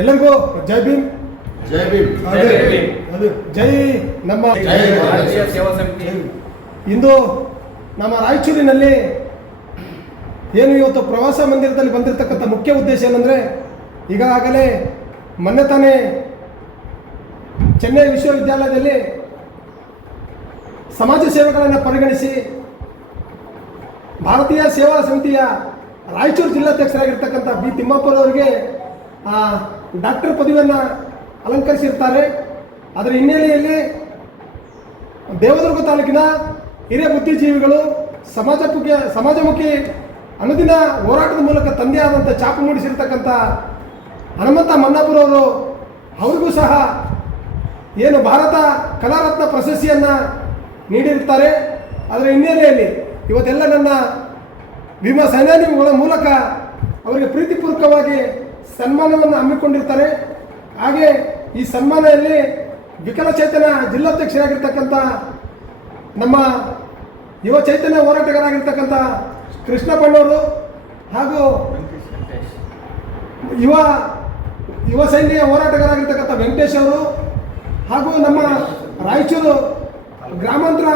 ಎಲ್ಲರಿಗೂ ಜೈ ಭೀಮ್. ಜೈ ಭೀಮ್. ಜೈ ನಮ್ಮ ಭಾರತೀಯ ಸೇವಾ ಸಮಿತಿ. ಇಂದು ನಮ್ಮ ರಾಯಚೂರಿನಲ್ಲಿ ಏನು ಇವತ್ತು ಪ್ರವಾಸ ಮಂದಿರದಲ್ಲಿ ಬಂದಿರತಕ್ಕಂಥ ಮುಖ್ಯ ಉದ್ದೇಶ ಏನಂದರೆ, ಈಗಾಗಲೇ ಮೊನ್ನೆ ತಾನೇ ಚೆನ್ನೈ ವಿಶ್ವವಿದ್ಯಾಲಯದಲ್ಲಿ ಸಮಾಜ ಸೇವೆಗಳನ್ನು ಪರಿಗಣಿಸಿ ಭಾರತೀಯ ಸೇವಾ ಸಮಿತಿಯ ರಾಯಚೂರು ಜಿಲ್ಲಾಧ್ಯಕ್ಷರಾಗಿರ್ತಕ್ಕಂಥ ಬಿ ತಿಮ್ಮಾಪುರವರಿಗೆ ಡಾಕ್ಟರ್ ಪದವಿಯನ್ನು ಅಲಂಕರಿಸಿರ್ತಾರೆ. ಅದರ ಹಿನ್ನೆಲೆಯಲ್ಲಿ ದೇವದುರ್ಗ ತಾಲೂಕಿನ ಹಿರಿಯ ಬುದ್ಧಿಜೀವಿಗಳು ಸಮಾಜಮುಖಿ ಅನುದಿನ ಹೋರಾಟದ ಮೂಲಕ ತಂದೆ ಆದಂಥ ಛಾಪು ಮೂಡಿಸಿರ್ತಕ್ಕಂಥ ಹನುಮಂತ ಮನ್ನಾಪುರವರು ಅವ್ರಿಗೂ ಸಹ ಏನು ಭಾರತ ಕಲಾರತ್ನ ಪ್ರಶಸ್ತಿಯನ್ನು ನೀಡಿರುತ್ತಾರೆ. ಅದರ ಹಿನ್ನೆಲೆಯಲ್ಲಿ ಇವತ್ತೆಲ್ಲ ನನ್ನ ಭೀಮಾ ಸೇನಾನಿಗಳ ಮೂಲಕ ಅವರಿಗೆ ಪ್ರೀತಿಪೂರ್ವಕವಾಗಿ ಸನ್ಮಾನವನ್ನು ಹಮ್ಮಿಕೊಂಡಿರ್ತಾರೆ. ಹಾಗೆ ಈ ಸನ್ಮಾನದಲ್ಲಿ ವಿಕಲಚೇತನ ಜಿಲ್ಲಾಧ್ಯಕ್ಷರಾಗಿರ್ತಕ್ಕಂಥ ನಮ್ಮ ಯುವ ಚೈತನ್ಯ ಹೋರಾಟಗಾರರಾಗಿರ್ತಕ್ಕಂಥ ಕೃಷ್ಣ ಬಣ್ಣವರು ಹಾಗೂ ಯುವ ಸೈನ್ಯ ಹೋರಾಟಗಾರರಾಗಿರ್ತಕ್ಕಂಥ ವೆಂಕಟೇಶ್ ಅವರು ಹಾಗೂ ನಮ್ಮ ರಾಯಚೂರು ಗ್ರಾಮಾಂತರ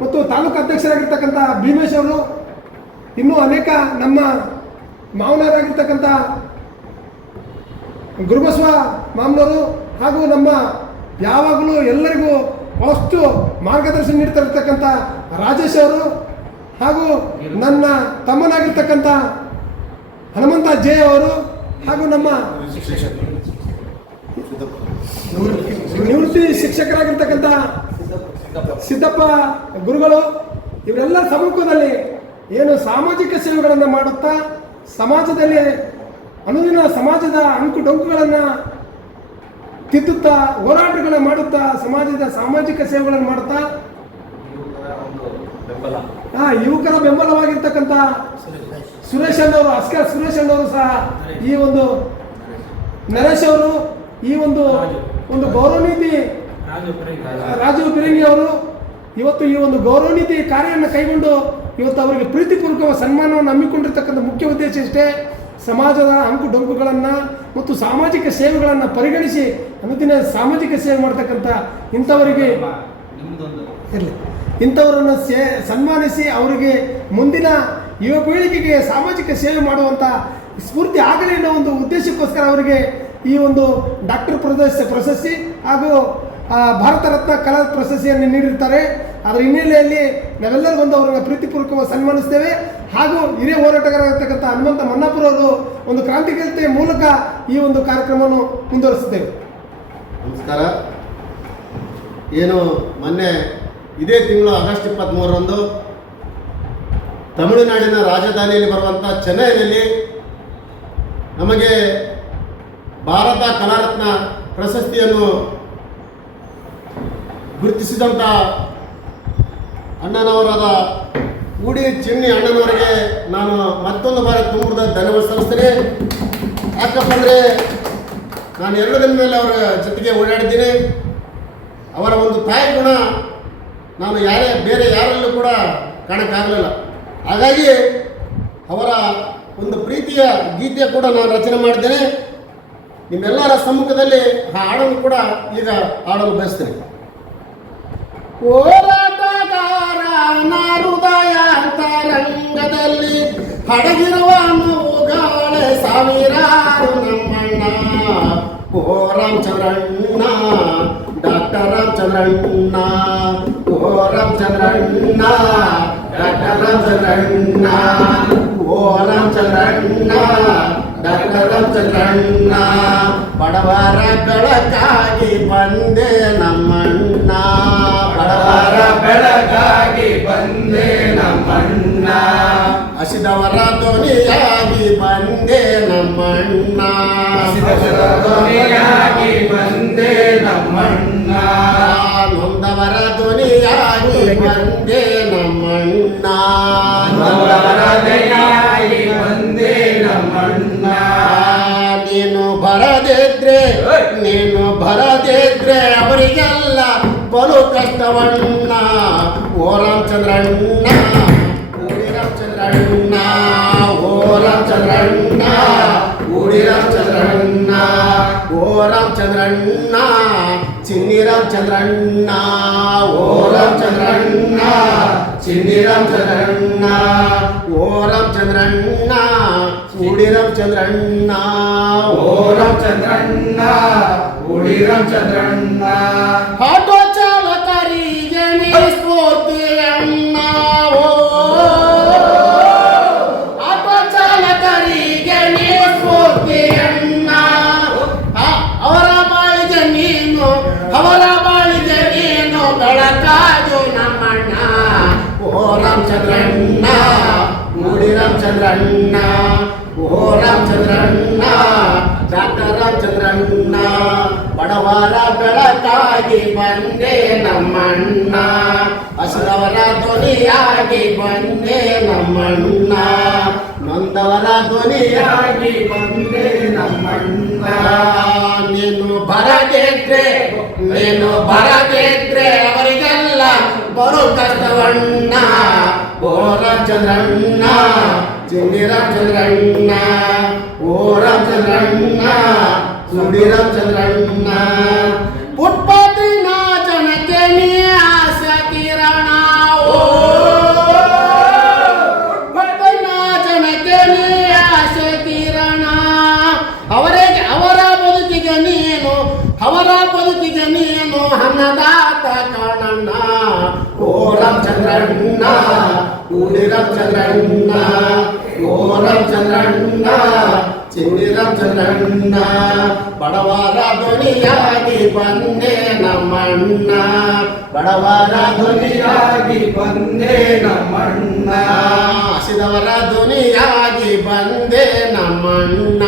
ಮತ್ತು ತಾಲೂಕು ಅಧ್ಯಕ್ಷರಾಗಿರ್ತಕ್ಕಂಥ ಭೀಮೇಶ್ ಅವರು, ಇನ್ನೂ ಅನೇಕ ನಮ್ಮ ಮಾವನವರಾಗಿರ್ತಕ್ಕಂಥ ಗುರುಬಸವ ಮಾಮನವರು ಹಾಗೂ ನಮ್ಮ ಯಾವಾಗಲೂ ಎಲ್ಲರಿಗೂ ಬಹಳಷ್ಟು ಮಾರ್ಗದರ್ಶನ ನೀಡ್ತಾ ಇರ್ತಕ್ಕಂಥ ರಾಜೇಶ್ ಅವರು ಹಾಗೂ ನನ್ನ ತಮ್ಮನಾಗಿರ್ತಕ್ಕಂಥ ಹನುಮಂತ ಜೆ ಅವರು ಹಾಗೂ ನಮ್ಮ ನಿವೃತ್ತಿ ಶಿಕ್ಷಕರಾಗಿರ್ತಕ್ಕಂಥ ಸಿದ್ದಪ್ಪ ಗುರುಗಳು, ಇವರೆಲ್ಲ ಸಮ್ಮುಖದಲ್ಲಿ ಏನು ಸಾಮಾಜಿಕ ಸೇವೆಗಳನ್ನು ಮಾಡುತ್ತಾ ಸಮಾಜದಲ್ಲಿ ಅನುದಿನ ಸಮಾಜದ ಅಂಕು ಡೊಂಕುಗಳನ್ನು ತಿದ್ದುತ್ತಾ ಹೋರಾಟಗಳನ್ನು ಮಾಡುತ್ತಾ ಸಮಾಜದ ಸಾಮಾಜಿಕ ಸೇವೆಗಳನ್ನು ಮಾಡುತ್ತಾ ಯುವಕರ ಬೆಂಬಲವಾಗಿರ್ತಕ್ಕಂಥ ಸುರೇಶ್ ಅಣ್ಣವರು, ಅಸ್ಕರ್ ಸುರೇಶ್ ಅಣ್ಣವರು ಸಹ ಈ ಒಂದು ನರೇಶ್ ಅವರು ಈ ಒಂದು ಗೌರವನೀತಿ ರಾಜು ಪಿರಂಗಿ ಅವರು ಇವತ್ತು ಈ ಒಂದು ಗೌರವನೀತಿ ಕಾರ್ಯವನ್ನು ಕೈಗೊಂಡು ಇವತ್ತು ಅವರಿಗೆ ಪ್ರೀತಿಪೂರ್ವಕ ಸನ್ಮಾನವನ್ನು ಹಮ್ಮಿಕೊಂಡಿರ್ತಕ್ಕಂಥ ಮುಖ್ಯ ಉದ್ದೇಶ ಇಷ್ಟೇ. ಸಮಾಜದ ಅಂಕು ಡೊಂಕುಗಳನ್ನು ಮತ್ತು ಸಾಮಾಜಿಕ ಸೇವೆಗಳನ್ನು ಪರಿಗಣಿಸಿ ಅನುದಿನ ಸಾಮಾಜಿಕ ಸೇವೆ ಮಾಡ್ತಕ್ಕಂಥ ಇಂಥವರನ್ನು ಸನ್ಮಾನಿಸಿ ಅವರಿಗೆ ಮುಂದಿನ ಯುವ ಪೀಳಿಗೆಗೆ ಸಾಮಾಜಿಕ ಸೇವೆ ಮಾಡುವಂಥ ಸ್ಫೂರ್ತಿ ಆಗಲಿ ಅನ್ನೋ ಒಂದು ಉದ್ದೇಶಕ್ಕೋಸ್ಕರ ಅವರಿಗೆ ಈ ಒಂದು ಡಾಕ್ಟರ್ ಪ್ರಶಸ್ತಿ ಹಾಗೂ ಭಾರತ ರತ್ನ ಕಲಾ ಪ್ರಶಸ್ತಿಯನ್ನು ನೀಡಿರ್ತಾರೆ. ಅದರ ಹಿನ್ನೆಲೆಯಲ್ಲಿ ನಾವೆಲ್ಲರೂ ಬಂದು ಅವರನ್ನು ಪ್ರೀತಿಪೂರ್ವಕವಾಗಿ ಸನ್ಮಾನಿಸ್ತೇವೆ. ಹಾಗೂ ಹಿರಿಯ ಹೋರಾಟಗಾರರಾಗಿರ್ತಕ್ಕಂಥ ಹನುಮಂತ ಮನ್ನಾಪುರವರು ಒಂದು ಕ್ರಾಂತಿಕತೆಯ ಮೂಲಕ ಈ ಒಂದು ಕಾರ್ಯಕ್ರಮವನ್ನು ಮುಂದುವರಿಸುತ್ತೇವೆ. ನಮಸ್ಕಾರ. ಏನು ಮೊನ್ನೆ ಇದೇ ತಿಂಗಳು ಆಗಸ್ಟ್ 23ರಂದು ತಮಿಳುನಾಡಿನ ರಾಜಧಾನಿಯಲ್ಲಿ ಬರುವಂಥ ಚೆನ್ನೈನಲ್ಲಿ ನಮಗೆ ಭಾರತ ಕಲಾರತ್ನ ಪ್ರಶಸ್ತಿಯನ್ನು ಗುರುತಿಸಿದಂಥ ಅಣ್ಣನವರಾದ ಊಡಿ ಚಿಮ್ನಿ ಅಣ್ಣನವರಿಗೆ ನಾನು ಮತ್ತೊಂದು ಬಾರಿ ತುಂಬದ ಧನ್ಯವಾದ ಸಲ್ಲಿಸ್ತೇನೆ. ಯಾಕಪ್ಪ ಅಂದರೆ ನಾನು 2 ದಿನದ ಮೇಲೆ ಅವರ ಜೊತೆಗೆ ಓಡಾಡಿದ್ದೀನಿ. ಅವರ ಒಂದು ತಾಯಿ ಗುಣ ನಾನು ಬೇರೆ ಯಾರಲ್ಲೂ ಕೂಡ ಕಾಣಕ್ಕಾಗಲಿಲ್ಲ. ಹಾಗಾಗಿ ಅವರ ಒಂದು ಪ್ರೀತಿಯ ಗೀತೆ ಕೂಡ ನಾನು ರಚನೆ ಮಾಡಿದ್ದೇನೆ. ನಿಮ್ಮೆಲ್ಲರ ಸಮ್ಮುಖದಲ್ಲಿ ಆ ಹಾಡನ್ನು ಕೂಡ ಈಗ ಹಾಡಲು ಬಯಸ್ತೇನೆ. ಹೋರಾಟಗಾರನ ಹೃದಯಾಂತರಂಗದಲ್ಲಿ ಹಡಗಿರುವ ನೋವುಗಾಳೆ ಸಾವಿರಾರು ನಮ್ಮಣ್ಣ ಓ ರಾಮಚಂದ್ರಣ್ಣ, ಡಾಕ್ಟರ್ ರಾಮಚಂದ್ರಣ್ಣ, ಓ ರಾಮಚಂದ್ರಣ್ಣ, ಡಾಕ್ಟರ್ ರಾಮಚಂದ್ರಣ್ಣ, ಓ ರಾಮಚಂದ್ರಣ್ಣ, ಡಾಕ್ಟರ್ ರಾಮಚಂದ್ರಣ್ಣ, ಬಡವರ ಬೆಳಕಾಗಿ ಬಂದೆ ನಮ್ಮಣ್ಣ, ಬಡವರ ಬೆಳಕಾಗಿ ಬಂದೆ ನಮ್ಮಣ್ಣ, ಹಸಿದವರ ಧ್ವನಿಯಾಗಿ ಬಂದೆ ನಮ್ಮಣ್ಣ, ಹಸಿದವರ ಧ್ವನಿಯಾಗಿ ಬಂದೆ ನಮ್ಮಣ್ಣ, ನೊಂದವರ ಧ್ವನಿಯಾಗಿ ಬಂದೆ ನಮ್ಮಣ್ಣ, ನೊಂದವರ ಧ್ವನಿಯಾಗಿ ಬಂದೆ ನಮ್ಮಣ್ಣ, ನೀನು ಬರದಿದ್ರೆ ಅವರಿಗೆಲ್ಲ ಬಲು ಕಷ್ಟವಣ್ಣ, ಓ ರಾಮಚಂದ್ರಣ್ಣ, ಊಡಿ ರಾಮಚಂದ್ರಣ್ಣ, ಓ ರಾಮಚಂದ್ರಣ್ಣ, ಊಡಿ ರಾಮಚಂದ್ರಣ್ಣ, ರಾಮಚಂದ್ರಣ್ಣ ಚಿನ್ನಿ ರಾಮಚಂದ್ರಣ್ಣ ಓ ರಾಮಚಂದ್ರಣ್ಣ ಚಿನ್ನಿ ರಾಮಚಂದ್ರಣ್ಣ ಓ ರಾಮಚಂದ್ರಣ್ಣ ಉಡಿ ರಾಮಚಂದ್ರಣ್ಣ ಓ ರಾಮಚಂದ್ರಣ್ಣ ಉಡಿ ರಾಮಚಂದ್ರಣ್ಣ ಆಟೋ ಚಾಲಕರಿಗೆ ನೀ ಸ್ಫೂರ್ತಿ ಅಣ್ಣ ಓ ಆಟೋ ಚಾಲಕರಿಗೆ ನೀ ಸ್ಫೂರ್ತಿ ಅಣ್ಣ ಅವರ ಬಾಳಿಗೆ ನೀನು ಬೆಳಕಾದು ನಮ್ಮಣ್ಣ ಓ ರಾಮಚಂದ್ರಣ್ಣ ಉಡಿ ರಾಮಚಂದ್ರಣ್ಣ ಓ ರಾಮಚಂದ್ರಣ್ಣ ಡಾಕ್ಟರ್ ರಾಮಚಂದ್ರಣ್ಣ ಬಡವರ ಬೆಳಕಾಗಿ ಬಂದೆ ನಮ್ಮಣ್ಣ ಹಸಿದವರ ಧ್ವನಿಯಾಗಿ ಬಂದೆ ನಮ್ಮಣ್ಣ ನೊಂದವರ ಧ್ವನಿಯಾಗಿ ಬಂದೆ ನಮ್ಮಣ್ಣ ನೀನು ಬರದಿದ್ರೆ ಅವರಿಗೆಲ್ಲ ಬರು ಕಷ್ಟವಣ್ಣ ಓ ರಾಮಚಂದ್ರಣ್ಣ ಚಿನ್ನಿ ರಾಮಚಂದ್ರಣ್ಣ ಓ ರಾಮಚಂದ್ರಣ್ಣ ಸುಡಿ ರಾಮಚಂದ್ರಣ್ಣ ಪುಟ್ಪತಿನ ಜನಕ್ಕೆ ನೀ ಆಸೆ ಕಿರಣ ಓ ಪುಟ್ಪತಿನ ಜನಕ್ಕೆ ನೀ ಆಸೆ ಕಿರಣ ಅವರ ಬದುಕಿಗೆ ನೀನು ಅನ್ನದಾತ ಕಾಣಣ್ಣ ಓ ರಾಮಚಂದ್ರಣ್ಣ ಉಡಿ ರಾಮಚಂದ್ರಣ್ಣ ಓ ರಾಮಚಂದ್ರಣ್ಣ ಚಿನ್ನಿ ರಾಮಚಂದ್ರಣ್ಣ ಬಡವರ ಧ್ವನಿಯಾಗಿ ಬಂದೆ ನಮ್ಮಣ್ಣ ಬಡವರ ಧ್ವನಿಯಾಗಿ ಬಂದೆ ನಮ್ಮಣ್ಣ ಹಸಿದವರ ಧ್ವನಿಯಾಗಿ ಬಂದೆ ನಮ್ಮಣ್ಣ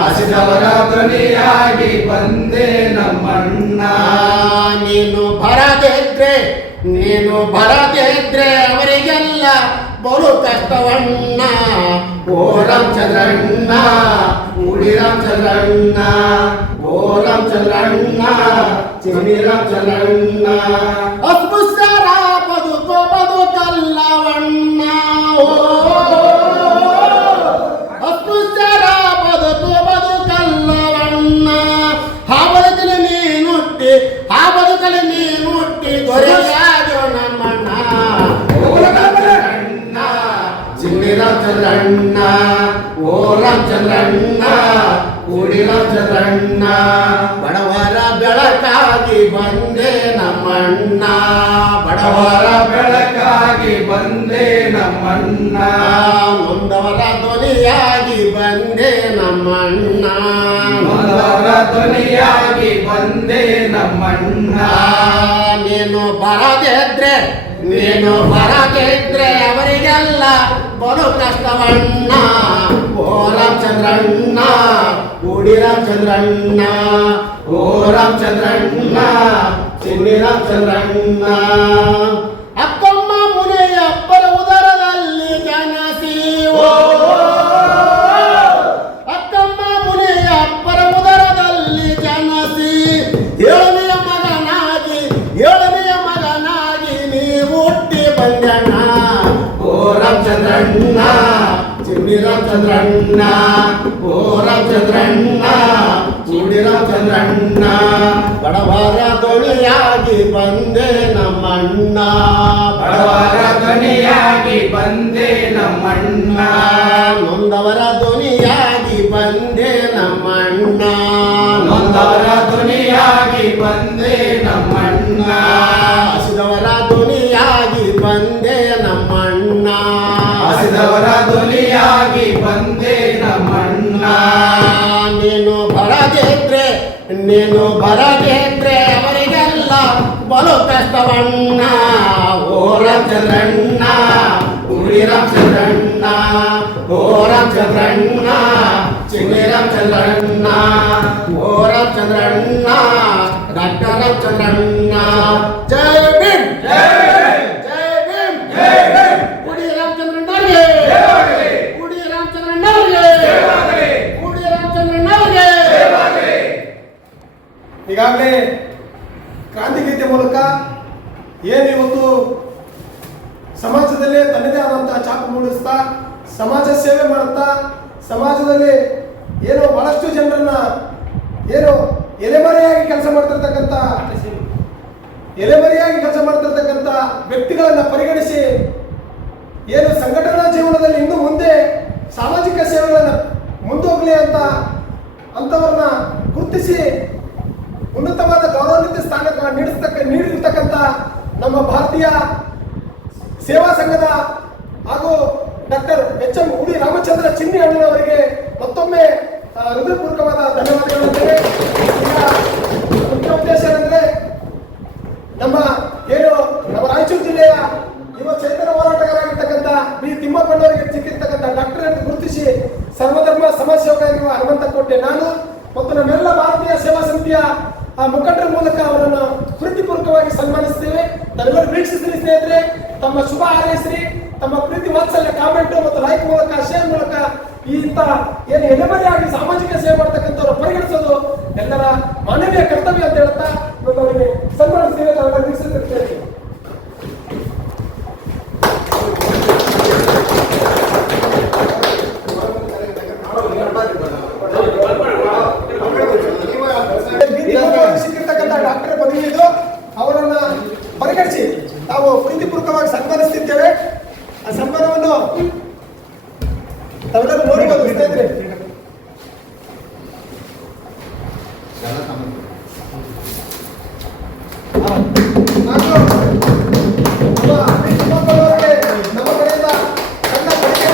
ಹಸಿದವರ ಧ್ವನಿಯಾಗಿ ಬಂದೆ ನಮ್ಮಣ್ಣ ನೀನು ಬರದಿದ್ರೆ ಅವರಿಗೆಲ್ಲ ಬಲು ಕಷ್ಟವಣ್ಣ ಓ ರಾಮಚಂದ್ರಣ್ಣ ಉಡಿ ರಾಮಚಂದ್ರಣ್ಣ ಓ ರಾಮಚಂದ್ರಣ್ಣ ಚಿನ್ನಿ ರಾಮಚಂದ್ರಣ್ಣ ಅಸ್ಪೃಶ್ಯರ ಬದುಕಲ್ಲವಣ್ಣ ಓ ಅಸ್ಪೃಶ್ಯರ ಬದುಕಲ್ಲವಣ್ಣ ಆ ಬದುಕಲಿ ನೀನುಟ್ಟಿ ದೊರೆಯಾದೋ ನಮ್ಮಣ್ಣ ಚಿನ್ನಿ ರಾಮಚಂದ್ರಣ್ಣ ಓ ರಾಮಚಂದ್ರಣ್ಣ ಉಡಿ ರಾಮಚಂದ್ರಣ್ಣ ಬಡವರ ಬೆಳಕಾಗಿ ಬಂದೆ ನಮ್ಮಣ್ಣ ಬಡವರ ಬೆಳಕಾಗಿ ಬಂದೆ ನಮ್ಮಣ್ಣ ನೊಂದವರ ಧ್ವನಿಯಾಗಿ ಬಂದೆ ನಮ್ಮಣ್ಣ ನೊಂದವರ ಧ್ವನಿಯಾಗಿ ಬಂದೆ ನಮ್ಮಣ್ಣ ನೀನು ಬರದಿದ್ರೆ ಅವರಿಗೆಲ್ಲ ಬಲು ಕಷ್ಟವಣ್ಣ ಓ ರಾಮಚಂದ್ರಣ್ಣ ಉಡಿ ರಾಮಚಂದ್ರಣ್ಣ ಓ ರಾಮಚಂದ್ರಣ್ಣ ಚಿನ್ನಿ ರಾಮಚಂದ್ರಣ್ಣ ಅಕ್ಕಮ್ಮ ಮುನಿಯಪ್ಪರ ಉದರದಲ್ಲಿ ಜನಸಿ ಓ ಅಕ್ಕಮ್ಮ ಮುನಿಯಪ್ಪರ ಉದರದಲ್ಲಿ ಜನಸಿ ಏಳನೆಯ ಮಗನಾಗಿ ನೀ ಹುಟ್ಟಿ ಬಂದಣ್ಣ ಓ ರಾಮಚಂದ್ರಣ್ಣ ಚಿನ್ನಿ ರಾಮಚಂದ್ರಣ್ಣ ಓ ರಾಮಚಂದ್ರಣ್ಣ ಉಡಿ ರಾಮಚಂದ್ರಣ್ಣ ಬಡವರ ಧ್ವನಿಯಾಗಿ ಬಂದೆ ನಮ್ಮಣ್ಣ ಬಡವರ ಧ್ವನಿಯಾಗಿ ಬಂದೆ ನಮ್ಮಣ್ಣ ನೊಂದವರ ಧ್ವನಿಯಾಗಿ ಬಂದೆ ನಮ್ಮಣ್ಣ ನೊಂದವರ ಧ್ವನಿಯಾಗಿ ಬಂದೆ ನಮ್ಮಣ್ಣ ಹಸಿದವರ ಧ್ವನಿಯಾಗಿ ಬಂದೆ ನಮ್ಮಣ್ಣ ಹಸಿದವರ ಧ್ವನಿಯಾಗಿ ಬಂದೆ ನಮ್ಮಣ್ಣ ನೀನು ಬರದಿದ್ರೆ ಅವರಿಗೆಲ್ಲ ಬಲು ಕಷ್ಟವಣ್ಣ ಓ ರಾಮಚಂದ್ರಣ್ಣ ಉಡಿ ರಾಮಚಂದ್ರಣ್ಣ ಓ ರಾಮಚಂದ್ರಣ್ಣ ಚಿನ್ನಿ ರಾಮಚಂದ್ರಣ್ಣ ಓ ರಾಮಚಂದ್ರಣ್ಣ ಡಾಕ್ಟರ್ ರಾಮಚಂದ್ರಣ್ಣ ಜೈ ಭೀಮ್ ಜೈ ಭೀಮ್ ಉಡಿ ರಾಮಚಂದ್ರಣ್ಣವ್ರಿಗೆ ಉಡಿ ರಾಮಚಂದ್ರಣ್ಣವ್ರಿಗೆ ಉಡಿ ರಾಮಚಂದ್ರಣ್ಣವ್ರಿಗೆ ಈಗಾಗಲೇ ಕ್ರಾಂತಿಗೀತೆ ಮೂಲಕ ಏನಿವತ್ತು ಸಮಾಜದಲ್ಲಿ ತನ್ನದೇ ಆದಂತಹ ಛಾಪು ಮೂಡಿಸ್ತಾ ಸಮಾಜ ಸೇವೆ ಮಾಡುತ್ತಾ ಸಮಾಜದಲ್ಲಿ ಏನೋ ಬಹಳಷ್ಟು ಜನರನ್ನ ಏನೋ ಎಲೆ ಮಾಡ್ತಿರ್ತಕ್ಕಂಥ ಎಲೆಮರೆಯಾಗಿ ಕೆಲಸ ಮಾಡ್ತಿರ್ತಕ್ಕಂಥ ವ್ಯಕ್ತಿಗಳನ್ನ ಪರಿಗಣಿಸಿ ಏನು ಸಂಘಟನಾ ಜೀವನದಲ್ಲಿ ಇನ್ನು ಮುಂದೆ ಸಾಮಾಜಿಕ ಸೇವೆಗಳನ್ನ ಮುಂದೋಗ್ಲಿ ಅಂತವರನ್ನ ಗುರುತಿಸಿ ಉನ್ನತವಾದ ಗೌರವಾನ್ವಿತ ಸ್ಥಾನಕ್ಕೆ ನೀಡಿರ್ತಕ್ಕಂಥ ನಮ್ಮ ಭಾರತೀಯ ಸೇವಾ ಸಂಘದ ಹಾಗೂ ಡಾಕ್ಟರ್ ಎಚ್.ಎಂ. ಉಡಿ ರಾಮಚಂದ್ರ ಚಿನ್ನಿ ಅಣ್ಣನವರಿಗೆ ಮತ್ತೊಮ್ಮೆ ಹೃದಯಪೂರ್ವಕವಾದ ಧನ್ಯವಾದಗಳು. ಈಗ ಮುಖ್ಯ ಉದ್ದೇಶ ಏನಂದ್ರೆ ನಮ್ಮ ರಾಯಚೂರು ಜಿಲ್ಲೆಯ ಯುವ ಚೇತನ ಹೋರಾಟಗಾರರಾಗಿರ್ತಕ್ಕಂಥ ಬಿ ತಿಮ್ಮಪ್ಪಣ್ಣವರಿಗೆ ಸಿಕ್ಕಿರ್ತಕ್ಕಂಥ ಡಾಕ್ಟರ್ ಎಂದು ಗುರುತಿಸಿ ಸರ್ವಧರ್ಮ ಸಮಾಜ ಸೇವಕರಾಗಿರುವ ಹನುಮಂತ ಕೋಟೆ ನಾನು ಮತ್ತು ನಮ್ಮೆಲ್ಲ ಭಾರತೀಯ ಸೇವಾ ಸಮಿತಿಯ ಮುಖಂಡರ ಮೂಲಕ ಅವರನ್ನು ಪ್ರೀತಿಪೂರ್ವಕವಾಗಿ ಸನ್ಮಾನಿಸ್ತೇವೆ. ನಾವೆಲ್ಲರೂ ವೀಕ್ಷಿಸ್ರಿ ಸ್ನೇಹಿತರೆ, ತಮ್ಮ ಶುಭ ಹಾರೈಸ್ರಿ, ತಮ್ಮ ಪ್ರೀತಿ ವಾತ್ಸಲ್ಯ ಕಾಮೆಂಟ್ ಮತ್ತು ಲೈಕ್ ಮೂಲಕ ಶೇರ್ ಮೂಲಕ ಇಂಥ ಏನು ಎಲೆಮರೆಯಾಗಿ ಸಾಮಾಜಿಕ ಸೇವೆ ಮಾಡ್ತಕ್ಕಂಥವ್ರು ಪರಿಗಣಿಸೋದು ಎಲ್ಲರ ಮಾನವೀಯ ಕರ್ತವ್ಯ ಅಂತ ಹೇಳ್ತಾ ಅವರಿಗೆ ಸನ್ಮಾನಿಸ್ತೇವೆ. ನಾವೆಲ್ಲ ವೀಕ್ಷಿಸಿರ್ತೇವೆ. ಸಿಕ್ಕಿರ್ತಕ್ಕಂಥ ಡಾಕ್ಟರ್ ಪದವಿ ಇದು, ಅವರನ್ನ ಪರಿಗಣಿಸಿ ನಾವು ಪ್ರೀತಿಪೂರ್ವಕವಾಗಿ ಸನ್ಮಾನಿಸುತ್ತಿದ್ದೇವೆ. ಆ ಸನ್ಮಾನವನ್ನು ತಾವೆಲ್ಲರೂ ನೋಡಬಹುದು ಸ್ನೇಹಿತರೆ. ನಮ್ಮ ಕಡೆಯಿಂದ ಸಣ್ಣ ಕೊಡುಗೆ.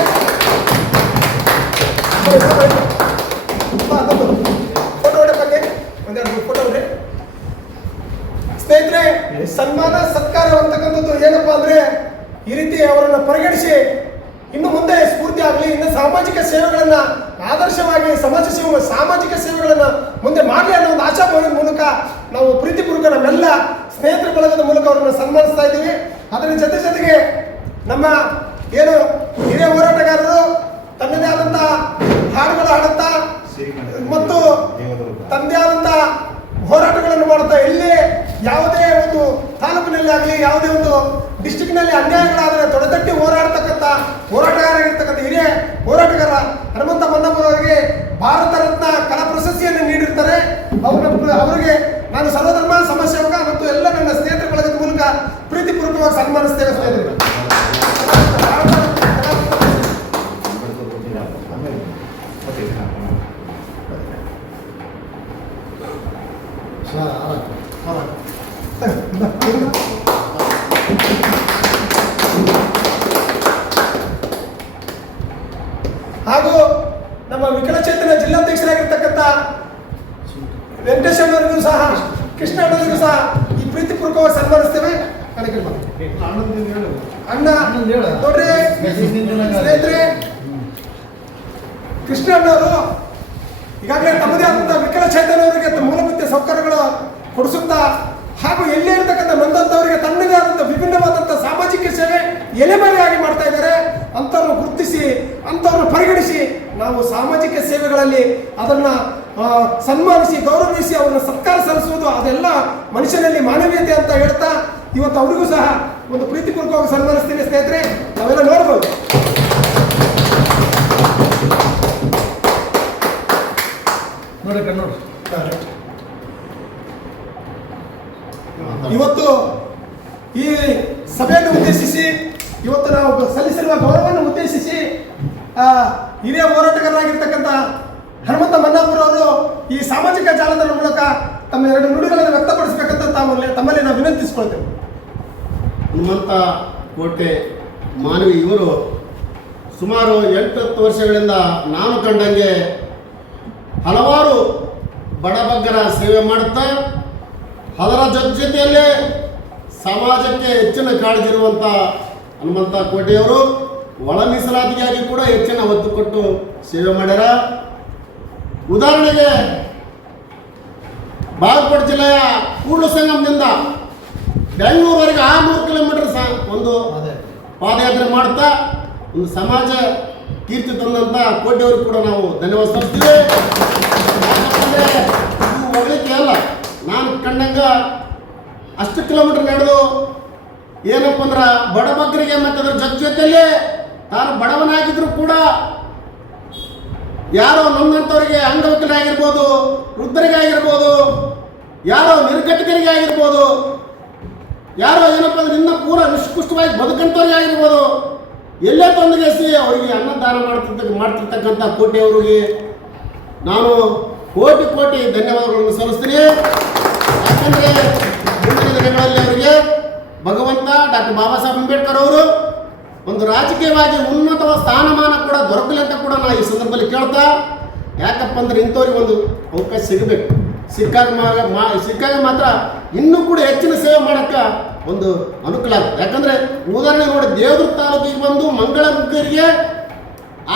ಫೋಟೋ ಹೊಡಕ್ಕೆ ಒಂದೆರಡು ಫೋಟೋ ಹೊಡ್ರಿ ಸ್ನೇಹಿತರೆ. ಸನ್ಮಾನ ಸತ್ಕಾರ ಅಂತಕ್ಕಂಥದ್ದು ಏನಪ್ಪಾ ಅಂದ್ರೆ ಈ ರೀತಿ ಅವರನ್ನು ಪರಿಗಣಿಸಿ ಇನ್ನು ಮುಂದೆ ಸ್ಫೂರ್ತಿ ಆಗಲಿ, ಇನ್ನು ಸಾಮಾಜಿಕ ಸೇವೆಗಳನ್ನ ಆದರ್ಶವಾಗಿ ಸಾಮಾಜಿಕ ಸೇವೆಗಳನ್ನ ಮುಂದೆ ಮಾಡಲಿ ಅನ್ನೋ ಒಂದು ಆಶಾಭಾವದ ಮೂಲಕ ನಾವು ಪ್ರೀತಿಪೂರ್ವಕ ನಮ್ಮೆಲ್ಲ ಸ್ನೇಹಿತರ ಬಳಗದ ಮೂಲಕ ಅವರನ್ನು ಸನ್ಮಾನಿಸ್ತಾ ಇದ್ದೀವಿ. ಅದರ ಜೊತೆಗೆ ನಮ್ಮ ಏನು ಹಿರಿಯ ಹೋರಾಟಗಾರರು ತನ್ನದೇ ಆದಂತ ಹಾಡುಗಳು ಹಾಡುತ್ತಾ ಮತ್ತು ತನ್ನದೇ ಆದಂತ ಹೋರಾಟಗಳನ್ನು ಮಾಡುತ್ತಾ ಎಲ್ಲೇ ಯಾವುದೇ ಒಂದು ತಾಲೂಕಿನಲ್ಲಿ ಆಗಲಿ ಯಾವುದೇ ಒಂದು ಡಿಸ್ಟಿಕ್ನಲ್ಲಿ ಅನ್ಯಾಯಗಳಾದರೆ ತೊಡೆತಟ್ಟಿ ಹೋರಾಡ್ತಕ್ಕಂಥ ಹೋರಾಟಗಾರರಾಗಿರ್ತಕ್ಕಂಥ ಹಿರಿಯ ಹೋರಾಟಗಾರ ಹನುಮಂತ ಮನ್ನಪ್ಪನವರಿಗೆ ಭಾರತ ರತ್ನ ಕಲಾ ಪ್ರಶಸ್ತಿಯನ್ನು ನೀಡಿರ್ತಾರೆ. ಅವರಿಗೆ ನಾನು ಸರ್ವಧರ್ಮ ಸಮಾಜ ಸೇವಕ ಮತ್ತು ಎಲ್ಲ ನನ್ನ ಸ್ನೇಹಿತರ ಬಳಗದ ಮೂಲಕ ಪ್ರೀತಿಪೂರ್ವಕವಾಗಿ ಸನ್ಮಾನಿಸ್ತೇವೆ ಸ್ನೇಹಿತರೆ. ಹಾಗೂ ನಮ್ಮ ವಿಕಲಚೇತನ ಜಿಲ್ಲಾಧ್ಯಕ್ಷರಾಗಿರ್ತಕ್ಕಂಥ ವೆಂಕಟೇಶ್ ಅವರಿಗೂ ಸಹ ಕೃಷ್ಣ ಅವರಿಗೂ ಸಹ ಈ ಪ್ರೀತಿಪೂರ್ವಕವಾಗಿ ಸನ್ಮಾನಿಸ್ತೇವೆ. ಅಣ್ಣ ನೋಡ್ರಿ ಸ್ನೇಹಿತರೆ, ಕೃಷ್ಣ ಅಣ್ಣವರು ಈಗಾಗಲೇ ತಮ್ಮದೇ ಆದಂತಹ ವಿಕಲಚೇತನವರಿಗೆ ಮೂಲಭೂತ ಸೌಕರ್ಯಗಳು ಕೊಡಿಸುತ್ತಾ ಹಾಗೂ ಎಲ್ಲೇ ಇರತಕ್ಕಂಥ ನೊಂದಂತವರಿಗೆ ತನ್ನದೇ ಆದಂತಹ ವಿಭಿನ್ನವಾದಂತಹ ಸಾಮಾಜಿಕ ಸೇವೆ ಎಲೆಮರೆಯಾಗಿ ಮಾಡ್ತಾ ಇದ್ದಾರೆ. ಅಂಥವ್ರನ್ನು ಗುರುತಿಸಿ ಅಂಥವ್ರನ್ನು ಪರಿಗಣಿಸಿ ನಾವು ಸಾಮಾಜಿಕ ಸೇವೆಗಳಲ್ಲಿ ಅದನ್ನ ಸನ್ಮಾನಿಸಿ ಗೌರವಿಸಿ ಅವರನ್ನು ಸತ್ಕಾರ ಸಲ್ಲಿಸುವುದು ಅದೆಲ್ಲ ಮನುಷ್ಯನಲ್ಲಿ ಮಾನವೀಯತೆ ಅಂತ ಹೇಳ್ತಾ ಇವತ್ತು ಅವರಿಗೂ ಸಹ ಒಂದು ಪ್ರೀತಿಪೂರ್ವಕವಾಗಿ ಸನ್ಮಾನಿಸ್ತೀನಿ ಸ್ನೇಹಿತರೆ. ನಾವೆಲ್ಲ ನೋಡ್ಬೋದು. ಇವತ್ತು ಈ ಸಭೆಯನ್ನು ಉದ್ದೇಶಿಸಿ ಇವತ್ತು ನಾವು ಸಲ್ಲಿಸಿರುವ ಗೌರವವನ್ನು ಉದ್ದೇಶಿಸಿ ಹಿರಿಯ ಹೋರಾಟಗಾರರಾಗಿರ್ತಕ್ಕಂಥ ಹನುಮಂತ ಮನ್ನಾಪುರವರು ಈ ಸಾಮಾಜಿಕ ಜಾಲದ ಮೂಲಕ ತಮ್ಮ ಎರಡು ನುಡಿಗಳನ್ನು ವ್ಯಕ್ತಪಡಿಸಬೇಕಂತ ತಮ್ಮಲ್ಲಿ ನಾವು ವಿನಂತಿಸಿಕೊಳ್ತೇವೆ. ಹನುಮಂತ ಕೋಟೆ ಮಾನವಿ ಇವರು ಸುಮಾರು 8-10 ವರ್ಷಗಳಿಂದ ನಾನು ಕಂಡಂಗೆ ಹಲವಾರು ಬಡಬಗ್ಗರ ಸೇವೆ ಮಾಡುತ್ತಾ ಅದರ ಜೊತೆಯಲ್ಲೇ ಸಮಾಜಕ್ಕೆ ಹೆಚ್ಚಿನ ಕಾಳಜಿ ಇರುವಂಥ ಹನುಮಂತ ಕೋಟೆಯವರು ಒಳ ಮೀಸಲಾತಿಗಾಗಿ ಕೂಡ ಹೆಚ್ಚಿನ ಒತ್ತು ಕೊಟ್ಟು ಸೇವೆ ಮಾಡ್ಯಾರ. ಉದಾಹರಣೆಗೆ ಬಾಗಲಕೋಟೆ ಜಿಲ್ಲೆಯ ಕೂಡ್ಲು ಸಂಗಮದಿಂದ ಬೆಂಗಳೂರುವರೆಗೆ 600 ಕಿಲೋಮೀಟರ್ ಒಂದು ಪಾದಯಾತ್ರೆ ಮಾಡ್ತಾ ಒಂದು ಸಮಾಜ ಕೀರ್ತಿ ತಂದಂಥ ಕೋಟೆಯವರು ಕೂಡ ನಾವು ಧನ್ಯವಾದ ಸಲ್ಲಿಸ್ತೀವಿ. ಯಾಕಂದರೆ ಇದು ಹೋಗ್ಲಿಕ್ಕೆ ಅಲ್ಲ, ನಾನು ಕಂಡಂಗ ಅಷ್ಟು ಕಿಲೋಮೀಟರ್ ನಡೆದು ಏನಪ್ಪ ಅಂದ್ರೆ ಬಡಬಗ್ಗರಿಗೆ ಮತ್ತು ಅದ್ರ ಜೊತೆಯಲ್ಲಿ ತಾನು ಬಡವನಾಗಿದ್ರು ಕೂಡ ಯಾರೋ ನಮ್ಮಂಥವ್ರಿಗೆ ಅಂಗವಿಕಲರಾಗಿರ್ಬೋದು, ವೃದ್ಧರಿಗಾಗಿರ್ಬೋದು, ಯಾರೋ ನಿರ್ಗತಿಕರಿಗೆ ಆಗಿರ್ಬೋದು, ಯಾರೋ ಏನಪ್ಪ ಅಂದ್ರೆ ಇನ್ನ ಪೂರ ನಿಷ್ಕೃಷ್ಟವಾಗಿ ಬದುಕಂತವ್ರಿಗೆ ಆಗಿರ್ಬೋದು, ಎಲ್ಲೇ ತಂದುಗೆಸಿ ಅವರಿಗೆ ಅನ್ನದಾನ ಮಾಡ್ತಿರ್ತಕ್ಕಂಥ ಕೋಟಿಯವರಿಗೆ ನಾನು ಕೋಟಿ ಕೋಟಿ ಧನ್ಯವಾದಗಳನ್ನು ಸಲ್ಲಿಸ್ತೀನಿ. ಯಾಕಂದರೆ ಮುಂದಿನ ದಿನಗಳಲ್ಲಿ ಅವರಿಗೆ ಭಗವಂತ ಡಾಕ್ಟರ್ ಬಾಬಾ ಸಾಹೇಬ್ ಅಂಬೇಡ್ಕರ್ ಅವರು ಒಂದು ರಾಜಕೀಯವಾಗಿ ಉನ್ನತವಾದ ಸ್ಥಾನಮಾನ ಕೂಡ ದೊರಕಲಿ ಅಂತ ಕೂಡ ನಾನು ಈ ಸಂದರ್ಭದಲ್ಲಿ ಕೇಳ್ತಾ, ಯಾಕಪ್ಪ ಅಂದ್ರೆ ಇಂಥವ್ರಿಗೆ ಒಂದು ಅವಕಾಶ ಸಿಗಬೇಕು. ಸಿಕ್ಕಾಗ ಮಾತ್ರ ಇನ್ನೂ ಕೂಡ ಹೆಚ್ಚಿನ ಸೇವೆ ಮಾಡೋಕ್ಕೆ ಒಂದು ಅನುಕೂಲ ಆಗುತ್ತೆ. ಯಾಕಂದರೆ ಉದಾಹರಣೆ ನೋಡಿ, ದೇವದುರ್ಗ ತಾಲೂಕಿಗೆ ಬಂದು ಮಂಗಳ ಮುಗ್ಗರಿಗೆ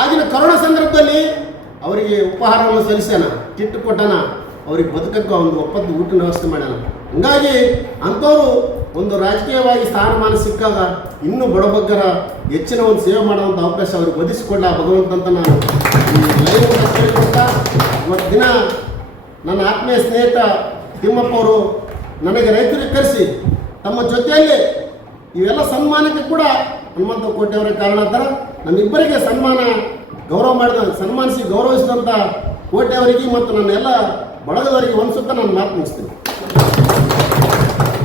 ಆಗಿನ ಕರೋನಾ ಸಂದರ್ಭದಲ್ಲಿ ಅವರಿಗೆ ಉಪಹಾರವನ್ನು ಸಲ್ಲಿಸ್ಯಾನ, ಕಿಟ್ ಕೊಟ್ಟನ, ಅವ್ರಿಗೆ ಬದುಕಕ್ಕೆ ಒಂದು ಒಪ್ಪತ್ತು ಊಟದ ವ್ಯವಸ್ಥೆ ಮಾಡ್ಯಾನ. ಹಂಗಾಗಿ ಅಂಥವರು ಒಂದು ರಾಜಕೀಯವಾಗಿ ಸ್ಥಾನಮಾನ ಸಿಕ್ಕಾಗ ಇನ್ನೂ ಬಡಬಗ್ಗರ ಹೆಚ್ಚಿನ ಒಂದು ಸೇವೆ ಮಾಡುವಂಥ ಅವಕಾಶ ಅವ್ರಿಗೆ ಒದಗಿಸಿಕೊಂಡ ಭಗವಂತಂತ ನಾನು ಈ ಲೈವ್ ಕೇಳಿಕೊಡ್ತಾ, ಇವತ್ತು ದಿನ ನನ್ನ ಆತ್ಮೀಯ ಸ್ನೇಹಿತ ತಿಮ್ಮಪ್ಪ ಅವರು ನನಗೆ ರೈತರಿಗೆ ಕರೆಸಿ ತಮ್ಮ ಜೊತೆಯಲ್ಲಿ ಇವೆಲ್ಲ ಸನ್ಮಾನಕ್ಕೆ ಕೂಡ ಹನುಮಂತ ಕೋಟೆಯವರ ಕಾರಣಾಂತರ ನಮ್ಮಿಬ್ಬರಿಗೆ ಸನ್ಮಾನಿಸಿ ಗೌರವಿಸಿದಂಥ ಕೋಟೆಯವರಿಗೆ ಮತ್ತು ನನ್ನೆಲ್ಲ ಬಳಗದವರಿಗೆ ಒಂದು ಸುತ್ತ ನಾನು ಮಾತು ಮುಗಿಸ್ತೀನಿ.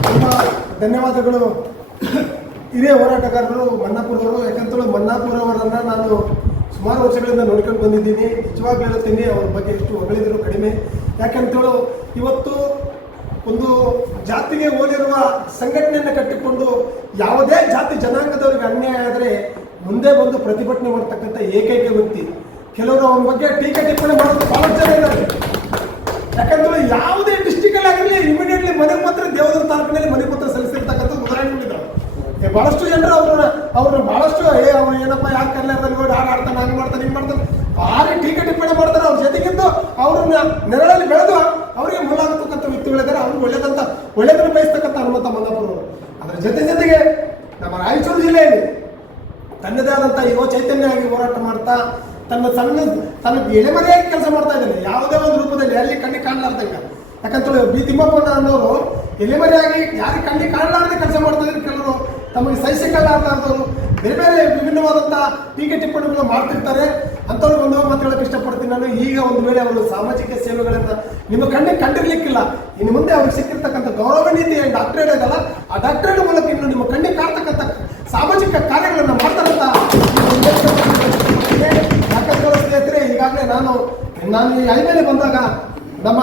ತುಂಬ ಧನ್ಯವಾದಗಳು ಹಿರಿಯ ಹೋರಾಟಗಾರರು ಮನ್ನಾಪುರದವರು. ಯಾಕಂತೇಳಿ ಮನ್ನಾಪುರವರನ್ನು ನಾನು ಸುಮಾರು ವರ್ಷಗಳಿಂದ ನೋಡ್ಕೊಂಡು ಬಂದಿದ್ದೀನಿ. ನಿಜವಾಗ್ಲೂ ಹೇಳ್ತೀನಿ, ಅವ್ರ ಬಗ್ಗೆ ಎಷ್ಟು ಹೊಗಳಿದ್ರು ಕಡಿಮೆ. ಯಾಕಂತೇಳು ಇವತ್ತು ಒಂದು ಜಾತಿಗೆ ಹೋಲಿರುವ ಸಂಘಟನೆಯನ್ನು ಕಟ್ಟಿಕೊಂಡು ಯಾವುದೇ ಜಾತಿ ಜನಾಂಗದವರಿಗೆ ಅನ್ಯಾಯ ಆದರೆ ಮುಂದೆ ಬಂದು ಪ್ರತಿಭಟನೆ ಮಾಡ್ತಕ್ಕಂಥ ಏಕೈಕ ವ್ಯಕ್ತಿ. ಕೆಲವರು ಅವನ ಬಗ್ಗೆ ಟೀಕೆ ಟಿಪ್ಪಣಿ ಮಾಡೋದು ಭಾಳಷ್ಟು ಜನ ಇದ್ದಾರೆ. ಯಾಕಂದ್ರೆ ಯಾವುದೇ ಡಿಸ್ಟಿಕಲ್ಲಿ ಆಗಿರಲಿ ಇಮಿಡಿಯೇಟ್ಲಿ ಮನೆಗೆ ಮಾತ್ರ ದೇವದುರ್ಗ ತಾಲೂಕಿನಲ್ಲಿ ಮನೆ ಪತ್ರ ಸಲ್ಲಿಸಿರ್ತಕ್ಕಂಥ ಉದಾಹರಣೆಗಳಿದ್ದಾವೆ. ಭಾಳಷ್ಟು ಜನರು ಅವ್ರನ್ನ ಭಾಳಷ್ಟು ಅವ್ರು ಏನಪ್ಪ ಯಾಕೆ ಕಲ್ಯಾಣದಲ್ಲಿ ನೋಡಿ ಹಾಗೆ ಆಡ್ತಾನೆ, ಹಂಗೆ ಮಾಡ್ತಾನೆ, ಹಿಂಗೆ ಮಾಡ್ತಾನೆ, ಭಾರಿ ಟೀಕೆ ಟಿಪ್ಪಣಿ ಮಾಡ್ತಾರೆ. ಅವ್ರ ಜೊತೆಗಿಂತ ಅವ್ರನ್ನ ನೆರಳಲ್ಲಿ ಬೆಳೆದು ಅವರಿಗೆ ಮುಳ್ಳಾಗತಕ್ಕಂಥ ವ್ಯಕ್ತಿಗಳಿದ್ದಾರೆ. ಅವ್ರಿಗೆ ಒಳ್ಳೆದನ್ನು ಬಯಸ್ತಕ್ಕಂಥ ಹನುಮಂತ ಮನ್ನಾಪುರವರು. ಅದರ ಜೊತೆಗೆ ನಮ್ಮ ರಾಯಚೂರು ಜಿಲ್ಲೆಯಲ್ಲಿ ತನ್ನದೇ ಆದಂಥ ಯುವ ಚೈತನ್ಯ ಆಗಿ ಹೋರಾಟ ಮಾಡ್ತಾ ತನ್ನ ಎಳೆಮರೆಯಾಗಿ ಕೆಲಸ ಮಾಡ್ತಾ ಇದ್ದಾನೆ. ಯಾವುದೇ ಒಂದು ರೂಪದಲ್ಲಿ ಎಲ್ಲಿ ಕಣ್ಣಿಗೆ ಕಾಣಲಾರ್ದಂಗ. ಯಾಕಂತೇಳಿ ಬಿ ತಿಮ್ಮಪ್ಪಣ್ಣ ಅನ್ನೋರು ಎಲೆಮರೆಯಾಗಿ ಯಾರಿಗೆ ಕಣ್ಣಿಗೆ ಕಾಣಲಾರದೆ ಕೆಲಸ ಮಾಡ್ತಾ ಇದ್ದಾರೆ. ಕೆಲವರು ತಮಗೆ ಸಹಿಸಿಕೊಳ್ಳಾರ್ದವರು ಬೇರೆ ಬೇರೆ ವಿಭಿನ್ನವಾದಂಥ ಟೀಕೆ ಟಿಪ್ಪಣಿಗಳು ಮಾಡ್ತಿರ್ತಾರೆ. ಅಂಥವ್ರಿಗೆ ಒಂದು ಮಾತು ಹೇಳಕ್ಕೆ ಇಷ್ಟಪಡ್ತೀನಿ ನಾನು. ಈಗ ಒಂದು ವೇಳೆ ಅವರು ಸಾಮಾಜಿಕ ಸೇವೆಗಳನ್ನು ನಿಮ್ಮ ಕಣ್ಣಿಗೆ ಕಂಡಿರ್ಲಿಕ್ಕಿಲ್ಲ, ಇನ್ನು ಮುಂದೆ ಅವ್ರಿಗೆ ಸಿಕ್ಕಿರ್ತಕ್ಕಂಥ ಗೌರವಾನ್ವಿತ ಡಾಕ್ಟರೇಟ್ ಆಗಲ್ಲ, ಆ ಡಾಕ್ಟರೇಟ್ ಮೂಲಕ ಇನ್ನು ನಿಮ್ಮ ಕಣ್ಣಿಗೆ ಕಾಣ್ತಕ್ಕಂಥ ಸಾಮಾಜಿಕ ಕಾರ್ಯಗಳನ್ನು ಮಾಡ್ತಾರಂತ ಯಾಕಂದ್ರೆ ಸ್ನೇಹಿತರೆ, ಈಗಾಗಲೇ ನಾನು ಈ ಐಮೇಲೆ ಬಂದಾಗ ನಮ್ಮ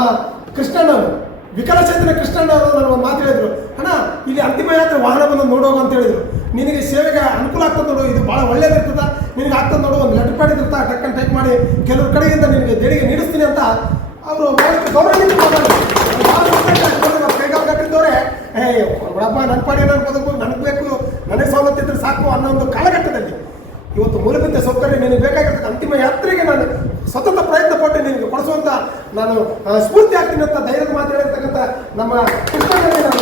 ಕೃಷ್ಣಣ್ಣವರು ವಿಕಲಚೇತನ ಕೃಷ್ಣಣ್ಣವರು ನನಗೆ ಒಂದು ಮಾತು ಹೇಳಿದ್ರು, ಅಣ್ಣ ಇಲ್ಲಿ ಅಂತಿಮ ಯಾತ್ರೆ ವಾಹನ ಬಂದು ನೋಡೋಗ ಅಂತ ಹೇಳಿದ್ರು. ನಿನಗೆ ಸೇವೆಗೆ ಅನುಕೂಲ ಆಗ್ತದೆ ನೋಡು, ಇದು ಭಾಳ ಒಳ್ಳೇದಿರ್ತದ, ನಿನಗೆ ಆಗ್ತದೆ ನೋಡು, ಒಂದು ಲೆಟರ್ ಪ್ಯಾಡ್ ಇರ್ತಾ ಟಕ್ಕನ್ನು ಟೈಪ್ ಮಾಡಿ ಕೆಲವ್ರ ಕಡೆಯಿಂದ ನಿನಗೆ ದೇಣಿಗೆ ನೀಡಿಸ್ತೀನಿ ಅಂತ ಅವರು ಗೌರವದಿಂದ ಕೈಗಾಲ ಕಟ್ಟಿದ್ದವರೇ ಬಡಪ್ಪ ನನ್ನ ಪಾಡಿ ನನ್ನ ಬದುಕು ನನಗೆ ಬೇಕು, ನನಗೆ ಸವಲತ್ತು ಇದ್ರೆ ಸಾಕು ಅನ್ನೋ ಒಂದು ಕಾಲಘಟ್ಟದಲ್ಲಿ ಇವತ್ತು ಮೂಲಭೂತ ಸೌಕರ್ಯ ನಿನಗೆ ಬೇಕಾಗಿರ್ತಕ್ಕ ಅಂತಿಮ ಯಾತ್ರೆಗೆ ನಾನು ಸತತ ಪ್ರಯತ್ನ ಪಟ್ಟು ನಿನಗೆ ಕೊಡಿಸುವಂತ ನಾನು ಸ್ಫೂರ್ತಿ ಆಗ್ತೀನಿ ಅಂತ ಧೈರ್ಯದ ಮಾತು ಹೇಳಿರ್ತಕ್ಕಂಥ ನಮ್ಮ ಕೃಷ್ಣನಲ್ಲಿ ನಾನು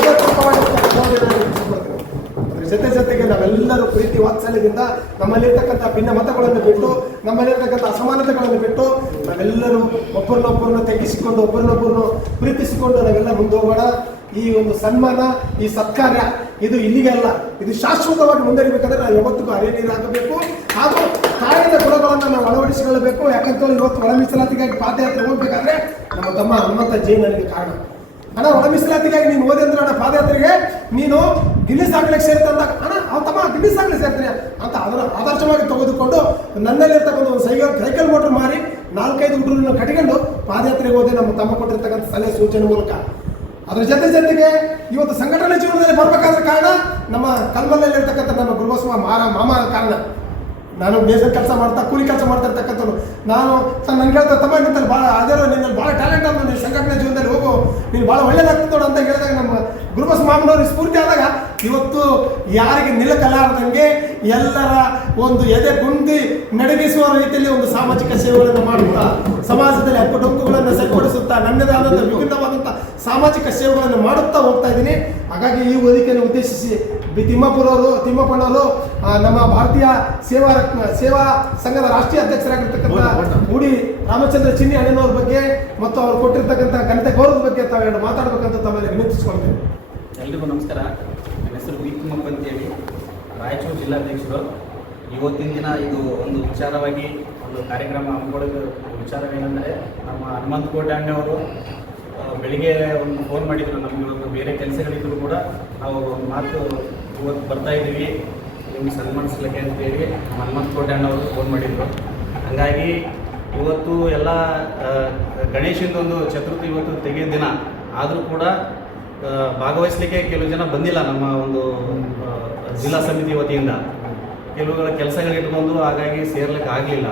ಅದ್ರ ಜೊತೆಗೆ ನಾವೆಲ್ಲರೂ ಪ್ರೀತಿ ವಾತ್ಸಲ್ಯದಿಂದ ನಮ್ಮಲ್ಲಿರ್ತಕ್ಕಂಥ ಭಿನ್ನ ಮತಗಳನ್ನು ಬಿಟ್ಟು, ನಮ್ಮಲ್ಲಿರ್ತಕ್ಕಂಥ ಅಸಮಾನತೆಗಳನ್ನು ಬಿಟ್ಟು ನಾವೆಲ್ಲರೂ ಒಬ್ಬರನ್ನೊಬ್ಬರನ್ನು ತಗ್ಗಿಸಿಕೊಂಡು ಒಬ್ಬರನ್ನೊಬ್ಬರನ್ನು ಪ್ರೀತಿಸಿಕೊಂಡು ನಾವೆಲ್ಲ ಮುಂದೆ ಹೋಗೋಣ. ಈ ಒಂದು ಸನ್ಮಾನ, ಈ ಸತ್ಕಾರ್ಯ ಇದು ಇಲ್ಲಿಗೆ ಅಲ್ಲ, ಇದು ಶಾಶ್ವತವಾಗಿ ಮುಂದರಿಬೇಕಾದ್ರೆ ನಾವು ಯಾವತ್ತಿಗೂ ಅರೆ ನೀರಾಗಬೇಕು ಹಾಗೂ ಕಾಯದ ಗುಣಗಳನ್ನು ನಾವು ಅಳವಡಿಸಿಕೊಳ್ಳಬೇಕು. ಯಾಕಂತ ಇವತ್ತು ಒಳ ಮೀಸಲಾತಿಗಾಗಿ ಪಾದಯಾತ್ರೆ ಹೋಗ್ಬೇಕಾದ್ರೆ ನಮ್ಮ ತಮ್ಮ ಹನುಮಂತ ಜೈ ನನಗೆ ಕಾರಣ. ಅಣ್ಣ ಒಳ ಮೀಸಲಾತಿಗಾಗಿ ನೀನು ಓದಿ ಅಂದ್ರೆ ಅಣ್ಣ ಪಾದಯಾತ್ರೆಗೆ ನೀನು ಗಿನ್ನಿಸ್ ದಾಖಲೆಗೆ ಸೇರ್ತಂದಾಗ ಅಣ್ಣ ಅವ್ನು ತಮ್ಮ ಗಿನ್ನಿಸ್ ದಾಖಲೆ ಸೇರ್ತೀನಿ ಅಂತ ಅದರ ಆದರ್ಶವಾಗಿ ತೆಗೆದುಕೊಂಡು ನನ್ನಲ್ಲಿರ್ತಕ್ಕಂಥ ಒಂದು ಸೈಕಲ್ ಮೋಟರ್ ಮಾರಿ 4-5 ಹುಡುಗರನ್ನು ಕಟ್ಕೊಂಡು ಪಾದಯಾತ್ರೆಗೆ ಹೋದೆ ನಮ್ಮ ತಮ್ಮ ಕೊಟ್ಟಿರ್ತಕ್ಕಂಥ ಸಲಹೆ ಸೂಚನೆ ಮೂಲಕ. ಅದ್ರ ಜೊತೆಗೆ ಇವತ್ತು ಸಂಘಟನೆ ಜೀವನದಲ್ಲಿ ಬರಬೇಕಾದ್ರೆ ಕಾರಣ ನಮ್ಮ ಕಲ್ಮಲ್ಲಲ್ಲಿರ್ತಕ್ಕಂಥ ನಮ್ಮ ಗುರುಬಸವ ಮಾಮ ಕಾರಣ. ನಾನು ಬೇಸರ ಕೆಲಸ ಮಾಡ್ತಾ ಕೂಲಿ ಕೆಲಸ ಮಾಡ್ತಾ ಇರ್ತಕ್ಕಂಥವ್ರು. ನಾನು ನನ್ಗೆ ಹೇಳ್ತಾ ತಮ್ಮ ನಿನ್ನಲ್ಲಿ ಭಾಳ ಅದೇನೋ ನಿನ್ನಲ್ಲಿ ಭಾಳ ಟ್ಯಾಲೆಂಟ್ ಆದ, ನೀನು ಸಂಘಟನೆ ಜೀವನದಲ್ಲಿ ಹೋಗು, ನೀನು ಭಾಳ ಒಳ್ಳೇದಾಗ್ತದೆ ನೋಡು ಅಂತ ಹೇಳಿದಾಗ ನಮ್ಮ ಗುರುಬಸವ ಮಾಮನವ್ರಿಗೆ ಸ್ಫೂರ್ತಿ ಆದಾಗ ಇವತ್ತು ಯಾರಿಗೆ ನಿಲಕಲಾರದಂಗೆ ಎಲ್ಲರ ಒಂದು ಎದೆ ಗುಂದಿ ನಡಗಿಸುವ ರೀತಿಯಲ್ಲಿ ಒಂದು ಸಾಮಾಜಿಕ ಸೇವೆಗಳನ್ನು ಮಾಡುತ್ತಾ, ಸಮಾಜದಲ್ಲಿ ಹಕ್ಕುಡೊಂಕುಗಳನ್ನು ಸರಿಪಡಿಸುತ್ತಾ, ನನ್ನದೇ ಆದಂಥ ವಿಭಿನ್ನವಾದಂಥ ಸಾಮಾಜಿಕ ಸೇವೆಗಳನ್ನು ಮಾಡುತ್ತಾ ಹೋಗ್ತಾ ಇದ್ದೀನಿ. ಹಾಗಾಗಿ ಈ ವೇದಿಕೆಯನ್ನು ಉದ್ದೇಶಿಸಿ ತಿಮ್ಮಪ್ಪನವರು ನಮ್ಮ ಭಾರತೀಯ ಸೇವಾ ಸಂಘದ ರಾಷ್ಟ್ರೀಯ ಅಧ್ಯಕ್ಷರಾಗಿರ್ತಕ್ಕಂಥ ಮೂಡಿ ರಾಮಚಂದ್ರ ಚಿನ್ನಿ ಅಣ್ಣನವ್ರ ಬಗ್ಗೆ ಮತ್ತು ಅವರು ಕೊಟ್ಟಿರ್ತಕ್ಕಂಥ ಘನತೆ ಗೌರವದ ಬಗ್ಗೆ ತಾವೆರಡು ಮಾತಾಡಬೇಕಂತ ತಮ್ಮಲ್ಲಿ ವಿನಂತಿಸ್ಕೊಳ್ತೇವೆ. ಎಲ್ರಿಗೂ ನಮಸ್ಕಾರ. ನನ್ನ ಹೆಸರು ಬಿ ತಿಮ್ಮಪ್ಪ ಅಂತೇಳಿ, ರಾಯಚೂರು ಜಿಲ್ಲಾಧ್ಯಕ್ಷರು. ಇವತ್ತಿನ ದಿನ ಇದು ಒಂದು ವಿಚಾರವಾಗಿ ಒಂದು ಕಾರ್ಯಕ್ರಮ ಹಮ್ಮಿಕೊಳ್ಳೋದು ವಿಚಾರವೇನೆಂದರೆ, ನಮ್ಮ ಹನುಮಂತ ಕೋಟೆ ಅಣ್ಣವರು ಬೆಳಿಗ್ಗೆ ಒಂದು ಫೋನ್ ಮಾಡಿದ್ರು, ನಮಗೆ ಇವತ್ತು ಬೇರೆ ಕೆಲಸಗಳಿದ್ರು ಕೂಡ ನಾವು ಒಂದು ಮಾತು ಇವತ್ತು ಬರ್ತಾ ಇದ್ದೀವಿ ನಿಮ್ಗೆ ಸನ್ಮಾನಿಸ್ಲಿಕ್ಕೆ ಅಂತೇಳಿ ಹನುಮಂತ ಕೋಟೆ ಅಣ್ಣವರು ಫೋನ್ ಮಾಡಿದ್ರು. ಹಾಗಾಗಿ ಇವತ್ತು ಎಲ್ಲ ಗಣೇಶಂದೊಂದು ಚತುರ್ಥಿ ಇವತ್ತು ತೆಗೆಯ ದಿನ ಆದರೂ ಕೂಡ ಭಾಗವಹಿಸಲಿಕ್ಕೆ ಕೆಲವು ಜನ ಬಂದಿಲ್ಲ. ನಮ್ಮ ಒಂದು ಜಿಲ್ಲಾ ಸಮಿತಿ ವತಿಯಿಂದ ಕೆಲವುಗಳ ಕೆಲಸಗಳಿಟ್ಕೊಂಡು ಹಾಗಾಗಿ ಸೇರ್ಲಿಕ್ಕೆ ಆಗಲಿಲ್ಲ.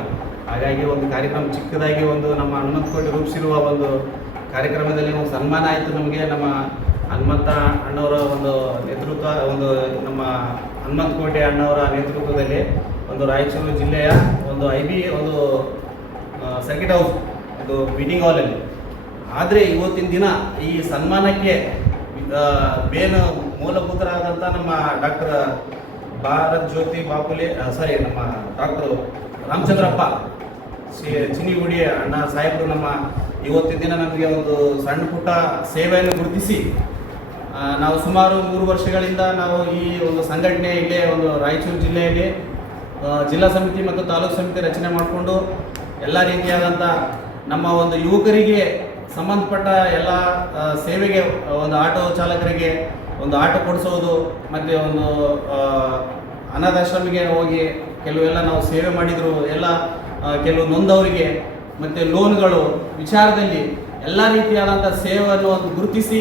ಹಾಗಾಗಿ ಒಂದು ಕಾರ್ಯಕ್ರಮ ಚಿಕ್ಕದಾಗಿ ಒಂದು ನಮ್ಮ ಹನುಮಂತ ಕೋಟೆ ರೂಪಿಸಿರುವ ಒಂದು ಕಾರ್ಯಕ್ರಮದಲ್ಲಿ ಒಂದು ಸನ್ಮಾನ ಆಯಿತು ನಮಗೆ. ನಮ್ಮ ಹನುಮಂತ ಅಣ್ಣವರ ಒಂದು ನೇತೃತ್ವ, ಒಂದು ನಮ್ಮ ಹನುಮಂತ ಕೋಟೆ ಅಣ್ಣವರ ನೇತೃತ್ವದಲ್ಲಿ ಒಂದು ರಾಯಚೂರು ಜಿಲ್ಲೆಯ ಒಂದು IB ಒಂದು ಸರ್ಕಿಟ್ ಹೌಸ್ ಒಂದು ಮೀಟಿಂಗ್ ಹಾಲಲ್ಲಿ. ಆದರೆ ಇವತ್ತಿನ ದಿನ ಈ ಸನ್ಮಾನಕ್ಕೆ ಬೇನು ಮೂಲಭೂತರಾದಂಥ ನಮ್ಮ ಡಾಕ್ಟರ್ ಭಾರತ್ ಜ್ಯೋತಿ ಬಾಪುಲೆ ನಮ್ಮ ಡಾಕ್ಟರ್ ರಾಮಚಂದ್ರಪ್ಪ ಚಿನಿಗುಡಿ ಅಣ್ಣ ಸಾಹೇಬರು ನಮ್ಮ ಇವತ್ತಿನ ದಿನ ನಮಗೆ ಒಂದು ಸಣ್ಣ ಪುಟ್ಟ ಸೇವೆಯನ್ನು ಗುರುತಿಸಿ ನಾವು ಸುಮಾರು 3 ವರ್ಷಗಳಿಂದ ನಾವು ಈ ಒಂದು ಸಂಘಟನೆ ಇಲ್ಲೇ ಒಂದು ರಾಯಚೂರು ಜಿಲ್ಲೆಯಲ್ಲಿ ಜಿಲ್ಲಾ ಸಮಿತಿ ಮತ್ತು ತಾಲೂಕು ಸಮಿತಿ ರಚನೆ ಮಾಡಿಕೊಂಡು ಎಲ್ಲ ರೀತಿಯಾದಂಥ ನಮ್ಮ ಒಂದು ಯುವಕರಿಗೆ ಸಂಬಂಧಪಟ್ಟ ಎಲ್ಲ ಸೇವೆಗೆ ಒಂದು ಆಟೋ ಚಾಲಕರಿಗೆ ಒಂದು ಆಟೋ ಕೊಡಿಸೋದು, ಮತ್ತು ಒಂದು ಅನಾಥಾಶ್ರಮಿಗೆ ಹೋಗಿ ಕೆಲವೆಲ್ಲ ನಾವು ಸೇವೆ ಮಾಡಿದರು. ಎಲ್ಲ ಕೆಲವು ನೊಂದವರಿಗೆ ಮತ್ತು ಲೋನ್ಗಳು ವಿಚಾರದಲ್ಲಿ ಎಲ್ಲ ರೀತಿಯಾದಂಥ ಸೇವೆಯನ್ನು ಒಂದು ಗುರುತಿಸಿ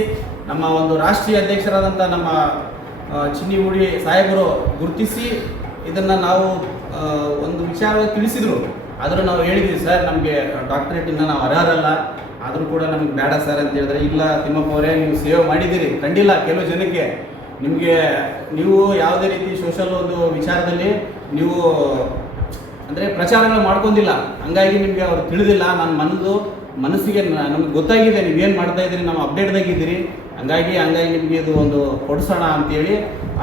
ನಮ್ಮ ಒಂದು ರಾಷ್ಟ್ರೀಯ ಅಧ್ಯಕ್ಷರಾದಂಥ ನಮ್ಮ ಚಿನ್ನಿಗುಡಿ ಸಾಹೇಬರು ಗುರುತಿಸಿ ಇದನ್ನು ನಾವು ಒಂದು ವಿಚಾರವಾಗಿ ತಿಳಿಸಿದರು. ಆದರೂ ನಾವು ಹೇಳಿದ್ವಿ, ಸರ್ ನಮಗೆ ಡಾಕ್ಟರೇಟಿಂದ ನಾವು ಅರ್ಹರಲ್ಲ, ಆದರೂ ಕೂಡ ನಮಗೆ ಬೇಡ ಸರ್ ಅಂತ ಹೇಳಿದ್ರೆ, ಇಲ್ಲ ತಿಮ್ಮಪ್ಪ ಅವರೇ ನೀವು ಸೇವೆ ಮಾಡಿದ್ದೀರಿ, ಕಂಡಿಲ್ಲ ಕೆಲವು ಜನಕ್ಕೆ ನಿಮಗೆ ನೀವು ಯಾವುದೇ ರೀತಿ ಸೋಷಲ್ ಒಂದು ವಿಚಾರದಲ್ಲಿ ನೀವು ಅಂದರೆ ಪ್ರಚಾರಗಳು ಮಾಡ್ಕೊಂಡಿಲ್ಲ, ಹಂಗಾಗಿ ನಿಮಗೆ ಅವ್ರು ತಿಳಿದಿಲ್ಲ. ನನ್ನ ಮನಸ್ಸಿಗೆ ನಮಗೆ ಗೊತ್ತಾಗಿದೆ ನೀವೇನು ಮಾಡ್ತಾ ಇದ್ದೀರಿ, ನಾವು ಅಪ್ಡೇಟ್ದಾಗಿದ್ದೀರಿ, ಹಂಗಾಗಿ ನಿಮಗೆ ಇದು ಒಂದು ಕೊಡಿಸೋಣ ಅಂತೇಳಿ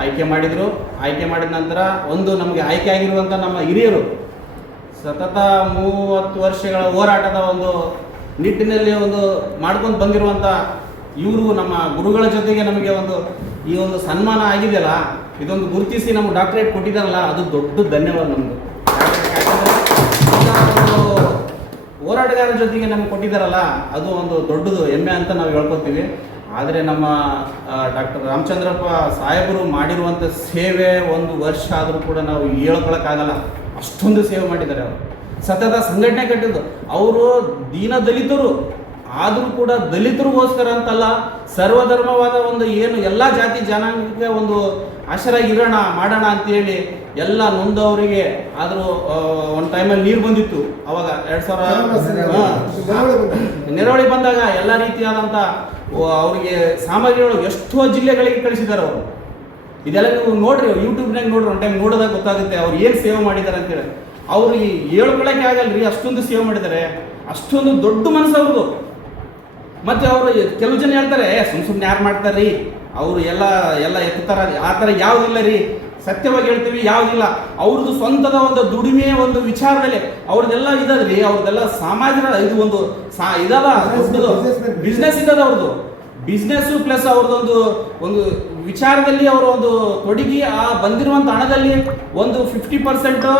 ಆಯ್ಕೆ ಮಾಡಿದರು. ಆಯ್ಕೆ ಮಾಡಿದ ನಂತರ ಒಂದು ನಮಗೆ ಆಯ್ಕೆ ಆಗಿರುವಂಥ ನಮ್ಮ ಹಿರಿಯರು ಸತತ 30 ವರ್ಷಗಳ ಹೋರಾಟದ ಒಂದು ನಿಟ್ಟಿನಲ್ಲಿ ಒಂದು ಮಾಡ್ಕೊಂಡು ಬಂದಿರುವಂಥ ಇವರು ನಮ್ಮ ಗುರುಗಳ ಜೊತೆಗೆ ನಮಗೆ ಒಂದು ಈ ಒಂದು ಸನ್ಮಾನ ಆಗಿದೆಯಲ್ಲ, ಇದೊಂದು ಗುರುತಿಸಿ ನಮ್ಗೆ ಡಾಕ್ಟರೇಟ್ ಕೊಟ್ಟಿದ್ದಾರಲ್ಲ, ಅದು ದೊಡ್ಡ ಧನ್ಯವಾದ ನಮ್ಮದು. ಹೋರಾಟಗಾರರ ಜೊತೆಗೆ ನಮ್ಗೆ ಕೊಟ್ಟಿದ್ದಾರಲ್ಲ, ಅದು ಒಂದು ದೊಡ್ಡದು ಹೆಮ್ಮೆ ಅಂತ ನಾವು ಹೇಳ್ಕೊತೀವಿ. ಆದರೆ ನಮ್ಮ ಡಾಕ್ಟರ್ ರಾಮಚಂದ್ರಪ್ಪ ಸಾಹೇಬರು ಮಾಡಿರುವಂಥ ಸೇವೆ 1 ವರ್ಷ ಆದರೂ ಕೂಡ ನಾವು ಹೇಳ್ಕೊಳಕ್ಕಾಗಲ್ಲ, ಅಷ್ಟೊಂದು ಸೇವೆ ಮಾಡಿದ್ದಾರೆ. ಅವರು ಸತತ ಸಂಘಟನೆ ಕಟ್ಟಿದ್ದು, ಅವರು ದೀನ ದಲಿತರು ಆದರೂ ಕೂಡ ದಲಿತರಿಗೋಸ್ಕರ ಅಂತಲ್ಲ, ಸರ್ವಧರ್ಮವಾದ ಒಂದು ಏನು ಎಲ್ಲ ಜಾತಿ ಜನಾಂಗಕ್ಕೆ ಒಂದು ಆಶ್ರಯ ಇರೋಣ ಮಾಡೋಣ ಅಂತೇಳಿ ಎಲ್ಲ ನೊಂದವರಿಗೆ. ಆದರೂ ಒಂದು ಟೈಮಲ್ಲಿ ನೀರು ಬಂದಿತ್ತು, ಅವಾಗ 2000 ನೆರವಳಿ ಬಂದಾಗ ಎಲ್ಲ ರೀತಿಯಾದಂಥ ಅವರಿಗೆ ಸಾಮಗ್ರಿಗಳು ಎಷ್ಟೋ ಜಿಲ್ಲೆಗಳಿಗೆ ಕಳಿಸಿದ್ದಾರೆ ಅವರು. ಇದೆಲ್ಲ ನೀವು ನೋಡ್ರಿ, ಯೂಟ್ಯೂಬ್ನಾಗ ನೋಡ್ರಿ, ಒಂದು ಟೈಮ್ ನೋಡೋದಾಗ ಗೊತ್ತಾಗುತ್ತೆ ಅವ್ರು ಏನು ಸೇವೆ ಮಾಡಿದ್ದಾರೆ ಅಂತೇಳಿ. ಅವ್ರಿಗೆ ಹೇಳ್ಕೊಳಕ್ಕೆ ಆಗಲ್ರಿ, ಅಷ್ಟೊಂದು ಸೇವೆ ಮಾಡಿದ್ದಾರೆ, ಅಷ್ಟೊಂದು ದೊಡ್ಡ ಮನಸ್ಸು ಅವ್ರದ್ದು. ಮತ್ತು ಅವರು ಕೆಲವು ಜನ ಹೇಳ್ತಾರೆ ಸುಮ್ಮನೆ ಯಾರು ಮಾಡ್ತಾರೆ ರೀ, ಅವರು ಎಲ್ಲ ಎತ್ತಾರ, ಆ ಥರ ಯಾವುದಿಲ್ಲ ರೀ, ಸತ್ಯವಾಗಿ ಹೇಳ್ತೀವಿ, ಯಾವುದಿಲ್ಲ. ಅವ್ರದ್ದು ಸ್ವಂತದ ಒಂದು ದುಡಿಮೆ ಒಂದು ವಿಚಾರದಲ್ಲಿ ಅವ್ರದ್ದೆಲ್ಲ ಇದದ್ರಿ, ಅವ್ರದ್ದೆಲ್ಲ ಸಮಾಜದ ಇದು ಒಂದು ಇದಲ್ಲ, ಬಿಸ್ನೆಸ್ ಇದ್ದದ ಅವ್ರದ್ದು. ಬಿಸ್ನೆಸ್ಸು ಪ್ಲಸ್ ಅವ್ರದ್ದೊಂದು ಒಂದು ವಿಚಾರದಲ್ಲಿ ಅವರು ಒಂದು ತೊಡಗಿ ಆ ಬಂದಿರುವಂಥ ಹಣದಲ್ಲಿ ಒಂದು 50%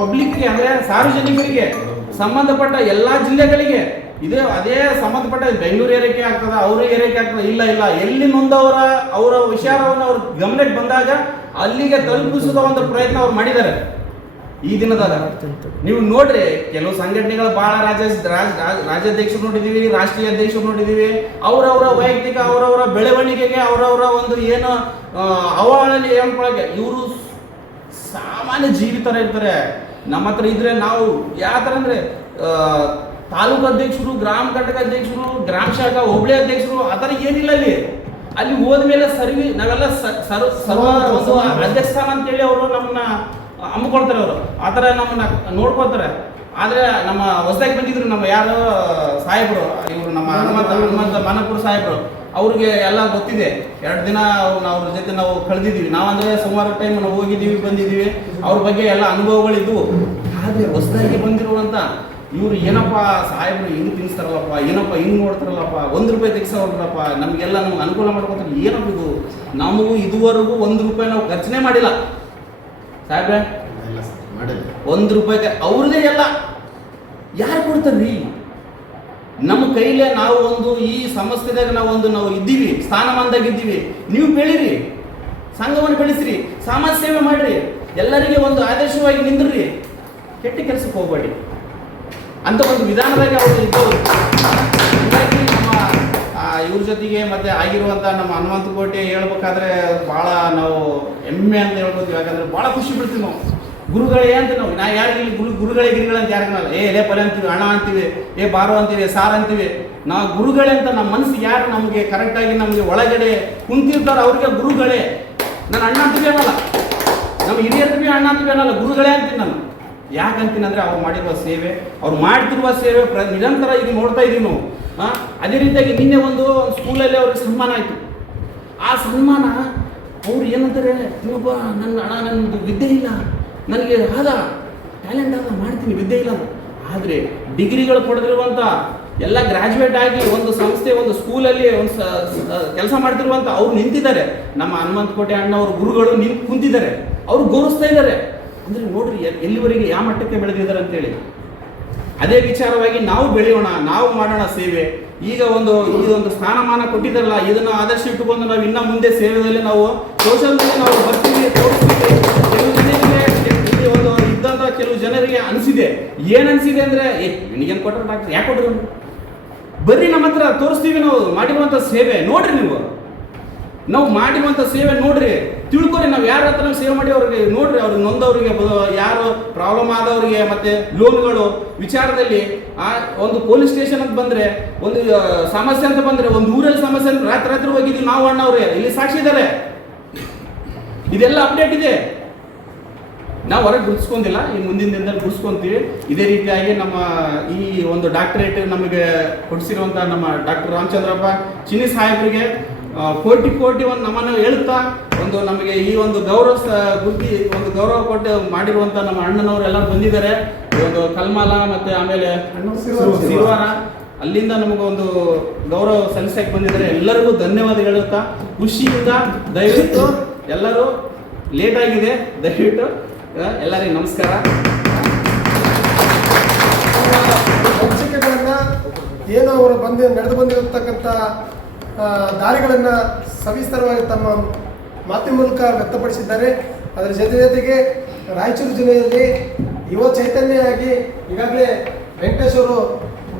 ಪಬ್ಲಿಕ್ಗೆ ಅಂದರೆ ಸಾರ್ವಜನಿಕರಿಗೆ ಸಂಬಂಧಪಟ್ಟ ಎಲ್ಲ ಜಿಲ್ಲೆಗಳಿಗೆ ಅದೇ ಸಂಬಂಧಪಟ್ಟ ಬೆಂಗಳೂರು ಏರಿಕೆ ಆಗ್ತದ, ಅವರು ಏರಿಕೆ ಆಗ್ತದ, ಇಲ್ಲ ಎಲ್ಲಿ ನೊಂದವರ ಅವರ ವಿಚಾರವನ್ನು ಅವ್ರ ಗಮನಕ್ಕೆ ಬಂದಾಗ ಅಲ್ಲಿಗೆ ತಲುಪಿಸುವ ಒಂದು ಪ್ರಯತ್ನ ಅವ್ರು ಮಾಡಿದ್ದಾರೆ. ಈ ದಿನದಾಗ ನೀವು ನೋಡ್ರಿ, ಕೆಲವು ಸಂಘಟನೆಗಳು ಬಹಳ ರಾಜ್ಯಾಧ್ಯಕ್ಷರು ನೋಡಿದೀವಿ, ರಾಷ್ಟ್ರೀಯ ಅಧ್ಯಕ್ಷರು ನೋಡಿದೀವಿ, ಅವರವರ ವೈಯಕ್ತಿಕ ಅವರವರ ಬೆಳವಣಿಗೆಗೆ ಅವರವರ ಒಂದು ಏನು ಅವಳಲ್ಲಿ ಹೇಳ್ಕೊಳಕ್ಕೆ ಇವರು ಸಾಮಾನ್ಯ ಜೀವಿ ಥರ ಇರ್ತಾರೆ. ನಮ್ಮ ಹತ್ರ ಇದ್ರೆ ನಾವು ಯಾವ ಥರ ಅಂದರೆ ತಾಲೂಕು ಅಧ್ಯಕ್ಷರು, ಗ್ರಾಮ ಘಟಕ ಅಧ್ಯಕ್ಷರು, ಗ್ರಾಮ ಶಾಖಾ ಹೋಬಳಿ ಅಧ್ಯಕ್ಷರು, ಆ ಥರ ಏನಿಲ್ಲ. ಅಲ್ಲಿ ಹೋದ್ಮೇಲೆ ನಾವೆಲ್ಲ ಸರ್ವ ಒಂದು ಅಧ್ಯಕ್ಷ ಸ್ಥಾನ ಅಂತೇಳಿ ಅವರು ನಮ್ಮನ್ನ ಹಮ್ಮಿಕೊಳ್ತಾರೆ. ಅವರು ಆ ಥರ ನಮ್ಮನ್ನ ನೋಡ್ಕೊಳ್ತಾರೆ. ಆದರೆ ನಮ್ಮ ಹೊಸದಾಗಿ ಬಂದಿದ್ರು ನಮ್ಮ ಯಾರು ಸಾಹೇಬರು, ಇವರು ನಮ್ಮ ಹನುಮಂತ ಮಾನಪುರ ಸಾಹೇಬರು, ಅವ್ರಿಗೆ ಎಲ್ಲ ಗೊತ್ತಿದೆ. 2 ದಿನ ಅವ್ರ ಜೊತೆ ನಾವು ಕಳೆದಿದ್ದೀವಿ. ನಾವಂದರೆ ಸುಮಾರು ಟೈಮ್ ನಾವು ಹೋಗಿದ್ದೀವಿ, ಬಂದಿದ್ದೀವಿ, ಅವ್ರ ಬಗ್ಗೆ ಎಲ್ಲ ಅನುಭವಗಳಿದ್ವು. ಆದರೆ ಹೊಸದಾಗಿ ಬಂದಿರುವಂಥ ಇವರು ಏನಪ್ಪ ಸಾಹೇಬರು ಹಿಂಗೆ ತಿನ್ನಿಸ್ತಾರಲ್ಲಪ್ಪ, ಏನಪ್ಪ ಹಿಂಗೆ ನೋಡ್ತಾರಲ್ಲಪ್ಪ, 1 ರೂಪಾಯಿ ತೆಗ್ಸೋರಲ್ಲಪ್ಪ, ನಮಗೆಲ್ಲ ನಮ್ಗೆ ಅನುಕೂಲ ಮಾಡ್ಕೊತಾರೆ. ಏನಪ್ಪ ಇದು, ನಮಗೂ ಇದುವರೆಗೂ 1 ರೂಪಾಯಿ ನಾವು ಖರ್ಚನೆ ಮಾಡಿಲ್ಲ ಸಾಹೇಬ್ರೆ, 1 ರೂಪಾಯಿ ಅವ್ರದೇ ಎಲ್ಲ ಯಾರು ಕೊಡ್ತಾರ್ರಿ? ನಮ್ಮ ಕೈಲೇ ನಾವು ಒಂದು ಈ ಸಮಸ್ಯೆದಾಗ ನಾವು ಇದ್ದೀವಿ, ಸ್ಥಾನಮಾನದಾಗ ಇದ್ದೀವಿ. ನೀವು ಬೆಳೀರಿ, ಸಂಘವನ್ನು ಬೆಳೆಸ್ರಿ, ಸಮಾಜ ಸೇವೆ ಮಾಡಿರಿ, ಎಲ್ಲರಿಗೆ ಒಂದು ಆದರ್ಶವಾಗಿ ನಿಂದ್ರಿ, ಕೆಟ್ಟ ಕೆಲಸಕ್ಕೆ ಹೋಗಬೇಡಿ ಅಂತ ಒಂದು ವಿಧಾನದಾಗ ಅವರು ಇದ್ದವರು. ಹೀಗಾಗಿ ನಮ್ಮ ಇವ್ರ ಜೊತೆಗೆ ಮತ್ತೆ ಆಗಿರುವಂಥ ನಮ್ಮ ಹನುಮಂತಕೋಟೆ ಹೇಳ್ಬೇಕಾದ್ರೆ ಭಾಳ ನಾವು ಹೆಮ್ಮೆ ಅಂತ ಹೇಳ್ಬೋದು. ಯಾಕಂದ್ರೆ ಭಾಳ ಖುಷಿ ಬಿಡ್ತೀವಿ ನಾವು. ಗುರುಗಳೇ ಅಂತ ನಾ ಯಾರಿಗೆ ಗುರುಗಳೇ ಗಿರಿಗಳೇ ಅಂತ ಯಾರಿಗಲ್ಲ, ಲೇ ಪಲೆ ಅಂತೀವಿ, ಅಣ್ಣ ಅಂತೀವಿ, ಬಾರೋ ಅಂತೀವಿ, ಸಾರ್ ಅಂತೀವಿ. ನಾವು ಗುರುಗಳೇ ಅಂತ ನಮ್ಮ ಮನಸ್ಸಿಗೆ ಯಾರು ನಮಗೆ ಕರೆಕ್ಟಾಗಿ ನಮಗೆ ಒಳಗಡೆ ಕುಂತಿರ್ತಾರೋ ಅವ್ರಿಗೆ ಗುರುಗಳೇ. ನಾನು ಅಣ್ಣ ಅಂತೀವಿ ಅನ್ನಲ್ಲ, ನಮ್ಮ ಹಿರಿಯರ್ತೀವಿ ಅಣ್ಣ ಅಂತೀವಿ ಅನ್ನಲ್ಲ, ಗುರುಗಳೇ ಅಂತೀನಿ ನಾನು. ಯಾಕಂತೀನಿ ಅಂದರೆ ಅವ್ರು ಮಾಡಿರುವ ಸೇವೆ, ಅವ್ರು ಮಾಡ್ತಿರುವ ಸೇವೆ ನಿರಂತರ ಈಗ ನೋಡ್ತಾ ಇದ್ದೀವಿ ನಾವು. ಅದೇ ರೀತಿಯಾಗಿ ನಿನ್ನೆ ಒಂದು ಸ್ಕೂಲಲ್ಲಿ ಅವ್ರಿಗೆ ಸನ್ಮಾನ ಆಯಿತು. ಆ ಸನ್ಮಾನ ಅವ್ರು ಏನಂತಾರೆ, ಇನ್ನೊಬ್ಬ ನನ್ನ ಅಣ್ಣ ನನ್ನದು ವಿದ್ಯೆ ಇಲ್ಲ, ನನಗೆ ಟ್ಯಾಲೆಂಟ್ ಮಾಡ್ತೀನಿ, ವಿದ್ಯೆ ಇಲ್ಲ. ಆದರೆ ಡಿಗ್ರಿಗಳು ಪಡೆದಿರುವಂಥ ಎಲ್ಲ ಗ್ರ್ಯಾಜುಯೇಟ್ ಆಗಿ ಒಂದು ಸಂಸ್ಥೆ, ಒಂದು ಸ್ಕೂಲಲ್ಲಿ ಒಂದು ಕೆಲಸ ಮಾಡ್ತಿರುವಂಥ ಅವ್ರು ನಿಂತಿದ್ದಾರೆ. ನಮ್ಮ ಹನುಮಂತಕೋಟೆ ಅಣ್ಣವ್ರ ಗುರುಗಳು ಕುಂತಿದ್ದಾರೆ, ಅವ್ರು ಗೌರವಿಸ್ತಾ ಇದ್ದಾರೆ. ಅಂದರೆ ನೋಡ್ರಿ ಎಲ್ಲಿವರೆಗೆ ಯಾವ ಮಟ್ಟಕ್ಕೆ ಬೆಳೆದಿದ್ದಾರೆ ಅಂತೇಳಿ. ಅದೇ ವಿಚಾರವಾಗಿ ನಾವು ಬೆಳೆಯೋಣ, ನಾವು ಮಾಡೋಣ ಸೇವೆ. ಈಗ ಈ ಒಂದು ಸ್ಥಾನಮಾನ ಕೊಟ್ಟಿದ್ದಾರಲ್ಲ, ಇದನ್ನು ಆದರ್ಶ ಇಟ್ಟುಕೊಂಡು ನಾವು ಇನ್ನು ಮುಂದೆ ಸೇವೆಯಲ್ಲಿ ನಾವು ಸೋಷಲ್ನಲ್ಲಿ ನಾವು ಬರ್ತೀವಿ, ತೋರಿಸ್ತೀವಿ. ಕೆಲವು ಜನರಿಗೆ ಇಲ್ಲಿ ಒಂದು ಇದ್ದಂಥ ಕೆಲವು ಜನರಿಗೆ ಅನಿಸಿದೆ, ಏನು ಅನಿಸಿದೆ ಅಂದರೆ, ನಿನಗೇನು ಕೊಟ್ಟರು ಡಾಕ್ಟರ್, ಯಾಕೆ ಕೊಟ್ಟರು, ಬರ್ರಿ ನಮ್ಮ ಹತ್ರ ತೋರಿಸ್ತೀವಿ, ನಾವು ಮಾಡಿರುವಂಥ ಸೇವೆ ನೋಡ್ರಿ, ನಾವು ಮಾಡಿರುವಂಥ ಸೇವೆ ನೋಡ್ರಿ, ತಿಳ್ಕೊರಿ. ನಾವು ಯಾರ ಹತ್ರ ನಾವು ಸೇವೆ ಮಾಡಿ ಅವ್ರಿಗೆ ನೋಡ್ರಿ, ಅವ್ರಿಗೆ ನೊಂದವ್ರಿಗೆ, ಯಾರು ಪ್ರಾಬ್ಲಮ್ ಆದವ್ರಿಗೆ, ಮತ್ತೆ ಲೋನ್ಗಳು ವಿಚಾರದಲ್ಲಿ ಒಂದು ಪೊಲೀಸ್ ಸ್ಟೇಷನ್ ಅಂತ ಬಂದರೆ, ಒಂದು ಸಮಸ್ಯೆ ಅಂತ ಬಂದರೆ, ಒಂದು ಊರಲ್ಲಿ ಸಮಸ್ಯೆ ಅಂತ ರಾತ್ರಿ ಹೋಗಿದ್ದೀವಿ ನಾವು ಅಣ್ಣವ್ರೆ, ಇಲ್ಲಿ ಸಾಕ್ಷಿ ಇದ್ದಾರೆ, ಇದೆಲ್ಲ ಅಪ್ಡೇಟ್ ಇದೆ. ನಾವು ಹೊರಗೆ ಗುರುತಿಸ್ಕೊಂಡಿಲ್ಲ, ಈ ಮುಂದಿನ ದಿನದಲ್ಲಿ ಗುರುತಿಸ್ಕೊಂತೀವಿ. ಇದೇ ರೀತಿಯಾಗಿ ನಮ್ಮ ಈ ಒಂದು ಡಾಕ್ಟರೇಟ್ ನಮಗೆ ಕೊಡಿಸಿರುವಂಥ ನಮ್ಮ ಡಾಕ್ಟರ್ ರಾಮಚಂದ್ರಪ್ಪ ಚಿನ್ನಿ ಸಾಹೇಬರಿಗೆ ಕೋಟಿ ಒಂದು ನಮ್ಮನ್ನು ಹೇಳ್ತಾ ಒಂದು ನಮಗೆ ಈ ಒಂದು ಗೌರವ ಕೊಟ್ಟು ಮಾಡಿರುವಂಥ ನಮ್ಮ ಅಣ್ಣನವರು ಎಲ್ಲರೂ ಬಂದಿದ್ದಾರೆ. ಒಂದು ಕಲ್ಮಾಲ ಮತ್ತು ಆಮೇಲೆ ಸಿರುವಾರ ಅಲ್ಲಿಂದ ನಮಗೊಂದು ಗೌರವ ಸಲ್ಲಿಸಕ್ಕೆ ಬಂದಿದ್ದಾರೆ. ಎಲ್ಲರಿಗೂ ಧನ್ಯವಾದ ಹೇಳುತ್ತಾ ಖುಷಿಯಿಂದ ದಯವಿಟ್ಟು ಎಲ್ಲರೂ ಲೇಟ್ ಆಗಿದೆ, ದಯವಿಟ್ಟು ಎಲ್ಲರಿಗೂ ನಮಸ್ಕಾರ. ಅನಿಸಿಕೆಗಳನ್ನ ಏನು ಅವರು ನಡೆದು ಬಂದಿರತಕ್ಕಂಥ ದಾರಿಗಳನ್ನು ಸವಿಸ್ತರವಾಗಿ ತಮ್ಮ ಮಾತಿನ ಮೂಲಕ ವ್ಯಕ್ತಪಡಿಸಿದ್ದಾರೆ. ಅದರ ಜೊತೆಗೆ ರಾಯಚೂರು ಜಿಲ್ಲೆಯಲ್ಲಿ ಯುವ ಚೈತನ್ಯ ಆಗಿ ಈಗಾಗಲೇ ವೆಂಕಟೇಶ್ ಅವರು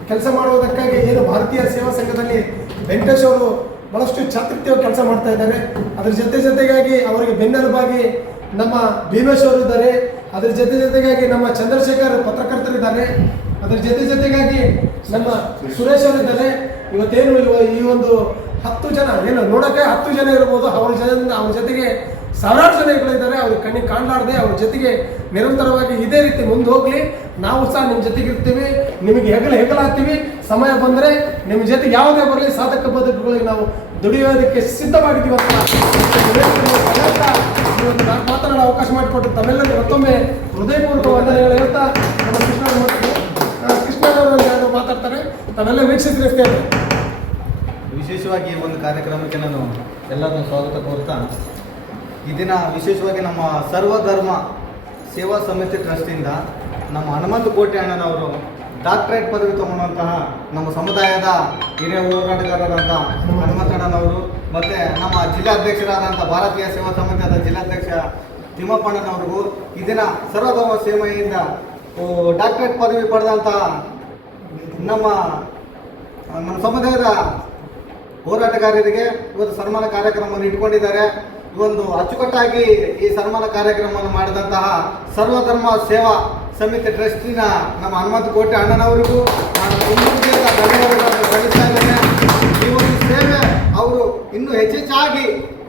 ಕೆಲಸ ಮಾಡುವುದಕ್ಕಾಗಿ ಏನು ಭಾರತೀಯ ಸೇವಾ ಸಂಘದಲ್ಲಿ ವೆಂಕಟೇಶ್ ಅವರು ಬಹಳಷ್ಟು ಚಾತುರ್ಯವಾಗಿ ಕೆಲಸ ಮಾಡ್ತಾ ಇದ್ದಾರೆ. ಅದರ ಜೊತೆಗಾಗಿ ಅವರಿಗೆ ಬೆನ್ನೆಲುಬಾಗಿ ನಮ್ಮ ಭೀಮೇಶ್ ಅವರು ಇದ್ದಾರೆ. ಅದರ ಜೊತೆಗಾಗಿ ನಮ್ಮ ಚಂದ್ರಶೇಖರ್ ಪತ್ರಕರ್ತರಿದ್ದಾರೆ. ಅದರ ಜೊತೆಗಾಗಿ ನಮ್ಮ ಸುರೇಶ್ ಅವರು ಇದ್ದಾರೆ. ಇವತ್ತೇನು ಈ ಒಂದು 10 ಜನ ಏನು ನೋಡೋಕ್ಕೆ 10 ಜನ ಇರ್ಬೋದು, ಅವ್ರ ಜೊತೆಗೆ ಸಾವಿರಾರು ಜನಗಳಿದ್ದಾರೆ. ಅವ್ರಿಗೆ ಕಣ್ಣಿಗೆ ಕಾಣಲಾರ್ದೆ ಅವ್ರ ಜೊತೆಗೆ ನಿರಂತರವಾಗಿ ಇದೇ ರೀತಿ ಮುಂದೆ ಹೋಗಲಿ. ನಾವು ಸಹ ನಿಮ್ಮ ಜೊತೆಗೆ ಇರ್ತೀವಿ, ನಿಮಗೆ ಹೆಗಲಾಗ್ತೀವಿ. ಸಮಯ ಬಂದರೆ ನಿಮ್ಮ ಜೊತೆಗೆ ಯಾವುದೇ ಬರಲಿ ಸಾಧಕ ಬದುಕುಗಳಿಗೆ ನಾವು ದುಡಿಯೋದಕ್ಕೆ ಸಿದ್ಧವಾಗಿದ್ದೀವಿ ಅಂತ ಮಾತನಾಡೋ ಅವಕಾಶ ಮಾಡಿಕೊಟ್ಟು ತಮ್ಮೆಲ್ಲರಿಗೂ ಮತ್ತೊಮ್ಮೆ ಹೃದಯಪೂರ್ವಕ ವಂದನೆಗಳು ಹೇಳ್ತಾ ನಮ್ಮ ಕೃಷ್ಣನವರು ಮಾತಾಡ್ತಾರೆ. ತಾವೆಲ್ಲ ವೀಕ್ಷಿಸಿರ್ತೇವೆ. ವಿಶೇಷವಾಗಿ ಈ ಒಂದು ಕಾರ್ಯಕ್ರಮಕ್ಕೆ ನಾನು ಎಲ್ಲರನ್ನೂ ಸ್ವಾಗತ ಕೋರ್ತಾ, ಈ ದಿನ ವಿಶೇಷವಾಗಿ ನಮ್ಮ ಸರ್ವಧರ್ಮ ಸೇವಾ ಸಮಿತಿ ಟ್ರಸ್ಟಿಂದ ನಮ್ಮ ಹನುಮಂತಕೋಟೆ ಅಣ್ಣನವರು ಡಾಕ್ಟರೇಟ್ ಪದವಿ ತಗೊಂಡಂತಹ ನಮ್ಮ ಸಮುದಾಯದ ಹಿರಿಯ ಹೋರಾಟಗಾರರಾದ ಹನುಮಂತಣ್ಣನವರು ಮತ್ತು ನಮ್ಮ ಜಿಲ್ಲಾಧ್ಯಕ್ಷರಾದಂಥ ಭಾರತೀಯ ಸೇವಾ ಸಮಿತಿಯಾದ ಜಿಲ್ಲಾಧ್ಯಕ್ಷ ತಿಮ್ಮಪ್ಪಣ್ಣನವ್ರಿಗೂ ಈ ದಿನ ಸರ್ವಧರ್ಮ ಸೇವೆಯಿಂದ ಡಾಕ್ಟರೇಟ್ ಪದವಿ ಪಡೆದಂತಹ ನಮ್ಮ ಸಮುದಾಯದ ಹೋರಾಟಗಾರರಿಗೆ ಇವತ್ತು ಸನ್ಮಾನ ಕಾರ್ಯಕ್ರಮವನ್ನು ಇಟ್ಕೊಂಡಿದ್ದಾರೆ. ಒಂದು ಅಚ್ಚುಕಟ್ಟಾಗಿ ಈ ಸನ್ಮಾನ ಕಾರ್ಯಕ್ರಮವನ್ನು ಮಾಡಿದಂತಹ ಸರ್ವಧರ್ಮ ಸೇವಾ ಸಮಿತಿ ಟ್ರಸ್ಟಿನ ನಮ್ಮ ಹನುಮಂತಕೋಟೆ ಅಣ್ಣನವರಿಗೂ ನಾನು ಧನ್ಯವಾದಗಳನ್ನು ಸಲ್ಲಿಸ್ತಾ ಇದ್ದೇನೆ. ಈ ಒಂದು ಸೇವೆ ಅವರು ಇನ್ನೂ ಹೆಚ್ಚೆಚ್ಚಾಗಿ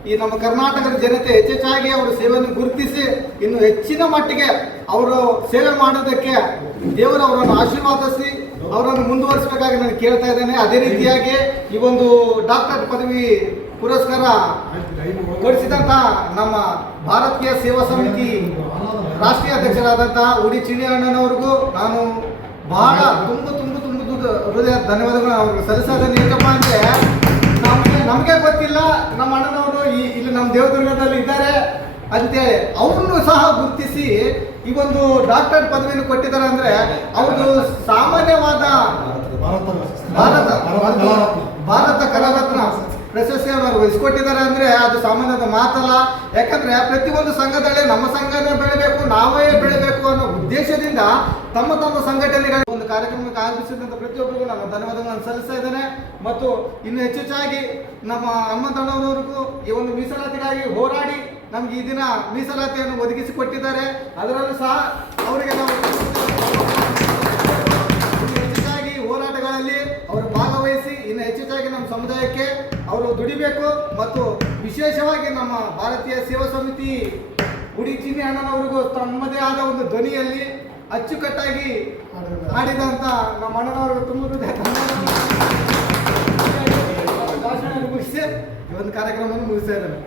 ಈ ನಮ್ಮ ಕರ್ನಾಟಕದ ಜನತೆ ಹೆಚ್ಚೆಚ್ಚಾಗಿ ಅವರ ಸೇವೆಯನ್ನು ಗುರುತಿಸಿ ಇನ್ನು ಹೆಚ್ಚಿನ ಮಟ್ಟಿಗೆ ಅವರು ಸೇವೆ ಮಾಡೋದಕ್ಕೆ ದೇವರು ಅವರನ್ನು ಆಶೀರ್ವಾದಿಸಿ ಅವರನ್ನು ಮುಂದುವರಿಸಬೇಕಾಗಿ ನಾನು ಕೇಳ್ತಾ ಇದ್ದೇನೆ. ಅದೇ ರೀತಿಯಾಗಿ ಈ ಒಂದು ಡಾಕ್ಟರ್ ಪದವಿ ಪುರಸ್ಕಾರ ಕೊಡಿಸಿದಂಥ ನಮ್ಮ ಭಾರತೀಯ ಸೇವಾ ಸಮಿತಿ ರಾಷ್ಟ್ರೀಯ ಅಧ್ಯಕ್ಷರಾದಂತಹ ಉಡಿ ಚಿಣಿ ಅಣ್ಣನವ್ರಿಗೂ ನಾನು ಬಹಳ ತುಂಬ ಹೃದಯ ಧನ್ಯವಾದಗಳು ಅವ್ರಿಗೆ ಸಲ್ಲಿಸ್ತಾ ಇದ್ದೇನೆ. ಏನಪ್ಪ ಅಂದರೆ ನಮಗೆ ಗೊತ್ತಿಲ್ಲ ನಮ್ಮ ಅಣ್ಣನವರು ಇಲ್ಲಿ ನಮ್ಮ ದೇವದುರ್ಗದಲ್ಲಿ ಇದ್ದಾರೆ ಅಂತೇಳಿ ಅವ್ರನ್ನು ಸಹ ಗುರುತಿಸಿ ಈ ಒಂದು ಡಾಕ್ಟರ್ ಪದವಿಯನ್ನು ಕೊಟ್ಟಿದ್ದಾರೆ ಅಂದರೆ ಅವ್ರದ್ದು ಸಾಮಾನ್ಯವಾದ ಭಾರತ ಕಲಾರತ್ನ ಪ್ರಶಸ್ತಿಯನ್ನು ಅವರು ವಹಿಸಿಕೊಟ್ಟಿದ್ದಾರೆ ಅಂದ್ರೆ ಅದು ಸಾಮಾನ್ಯದ ಮಾತಲ್ಲ. ಯಾಕಂದ್ರೆ ಪ್ರತಿಯೊಂದು ಸಂಘದಲ್ಲಿ ನಮ್ಮ ಸಂಘನೇ ಬೆಳಿಬೇಕು, ನಾವೇ ಬೆಳಿಬೇಕು ಅನ್ನೋ ಉದ್ದೇಶದಿಂದ ತಮ್ಮ ತಮ್ಮ ಸಂಘಟನೆಗಳ ಒಂದು ಕಾರ್ಯಕ್ರಮಕ್ಕೆ ಆಗಮಿಸಿದಂತ ಪ್ರತಿಯೊಬ್ಬರಿಗೂ ನಾನು ಧನ್ಯವಾದಗಳನ್ನು ಸಲ್ಲಿಸ್ತಾ ಇದ್ದೇನೆ. ಮತ್ತು ಇನ್ನು ಹೆಚ್ಚೆಚ್ಚಾಗಿ ನಮ್ಮ ಹನುಮಂತಣ್ಣವರಿಗೂ ಈ ಒಂದು ಮೀಸಲಾತಿಗಾಗಿ ಹೋರಾಡಿ ನಮ್ಗೆ ಈ ದಿನ ಮೀಸಲಾತಿಯನ್ನು ಒದಗಿಸಿಕೊಟ್ಟಿದ್ದಾರೆ. ಅದರಲ್ಲೂ ಸಹ ಅವರಿಗೆ ನಾವು ಹೆಚ್ಚೆಚ್ಚಾಗಿ ಹೋರಾಟಗಳಲ್ಲಿ ಅವರು ಭಾಗವಹಿಸಿ ಇನ್ನು ಹೆಚ್ಚೆಚ್ಚಾಗಿ ನಮ್ಮ ಸಮುದಾಯಕ್ಕೆ ಅವರು ದುಡಿಬೇಕು. ಮತ್ತು ವಿಶೇಷವಾಗಿ ನಮ್ಮ ಭಾರತೀಯ ಸೇವಾ ಸಮಿತಿ ಉಡಿ ಚಿನ್ನಿ ಅಣ್ಣನವರಿಗೂ ತಮ್ಮದೇ ಆದ ಒಂದು ಧ್ವನಿಯಲ್ಲಿ ಅಚ್ಚುಕಟ್ಟಾಗಿ ಆಡಿದಂತ ನಮ್ಮ ಅಣ್ಣನವರಿಗೆ ತುಂಬ ಭಾಷಣ ಮುಗಿಸಿ ಈ ಒಂದು ಕಾರ್ಯಕ್ರಮವನ್ನು ಮುಗಿಸ್ತಾ ಇದ್ದಾರೆ.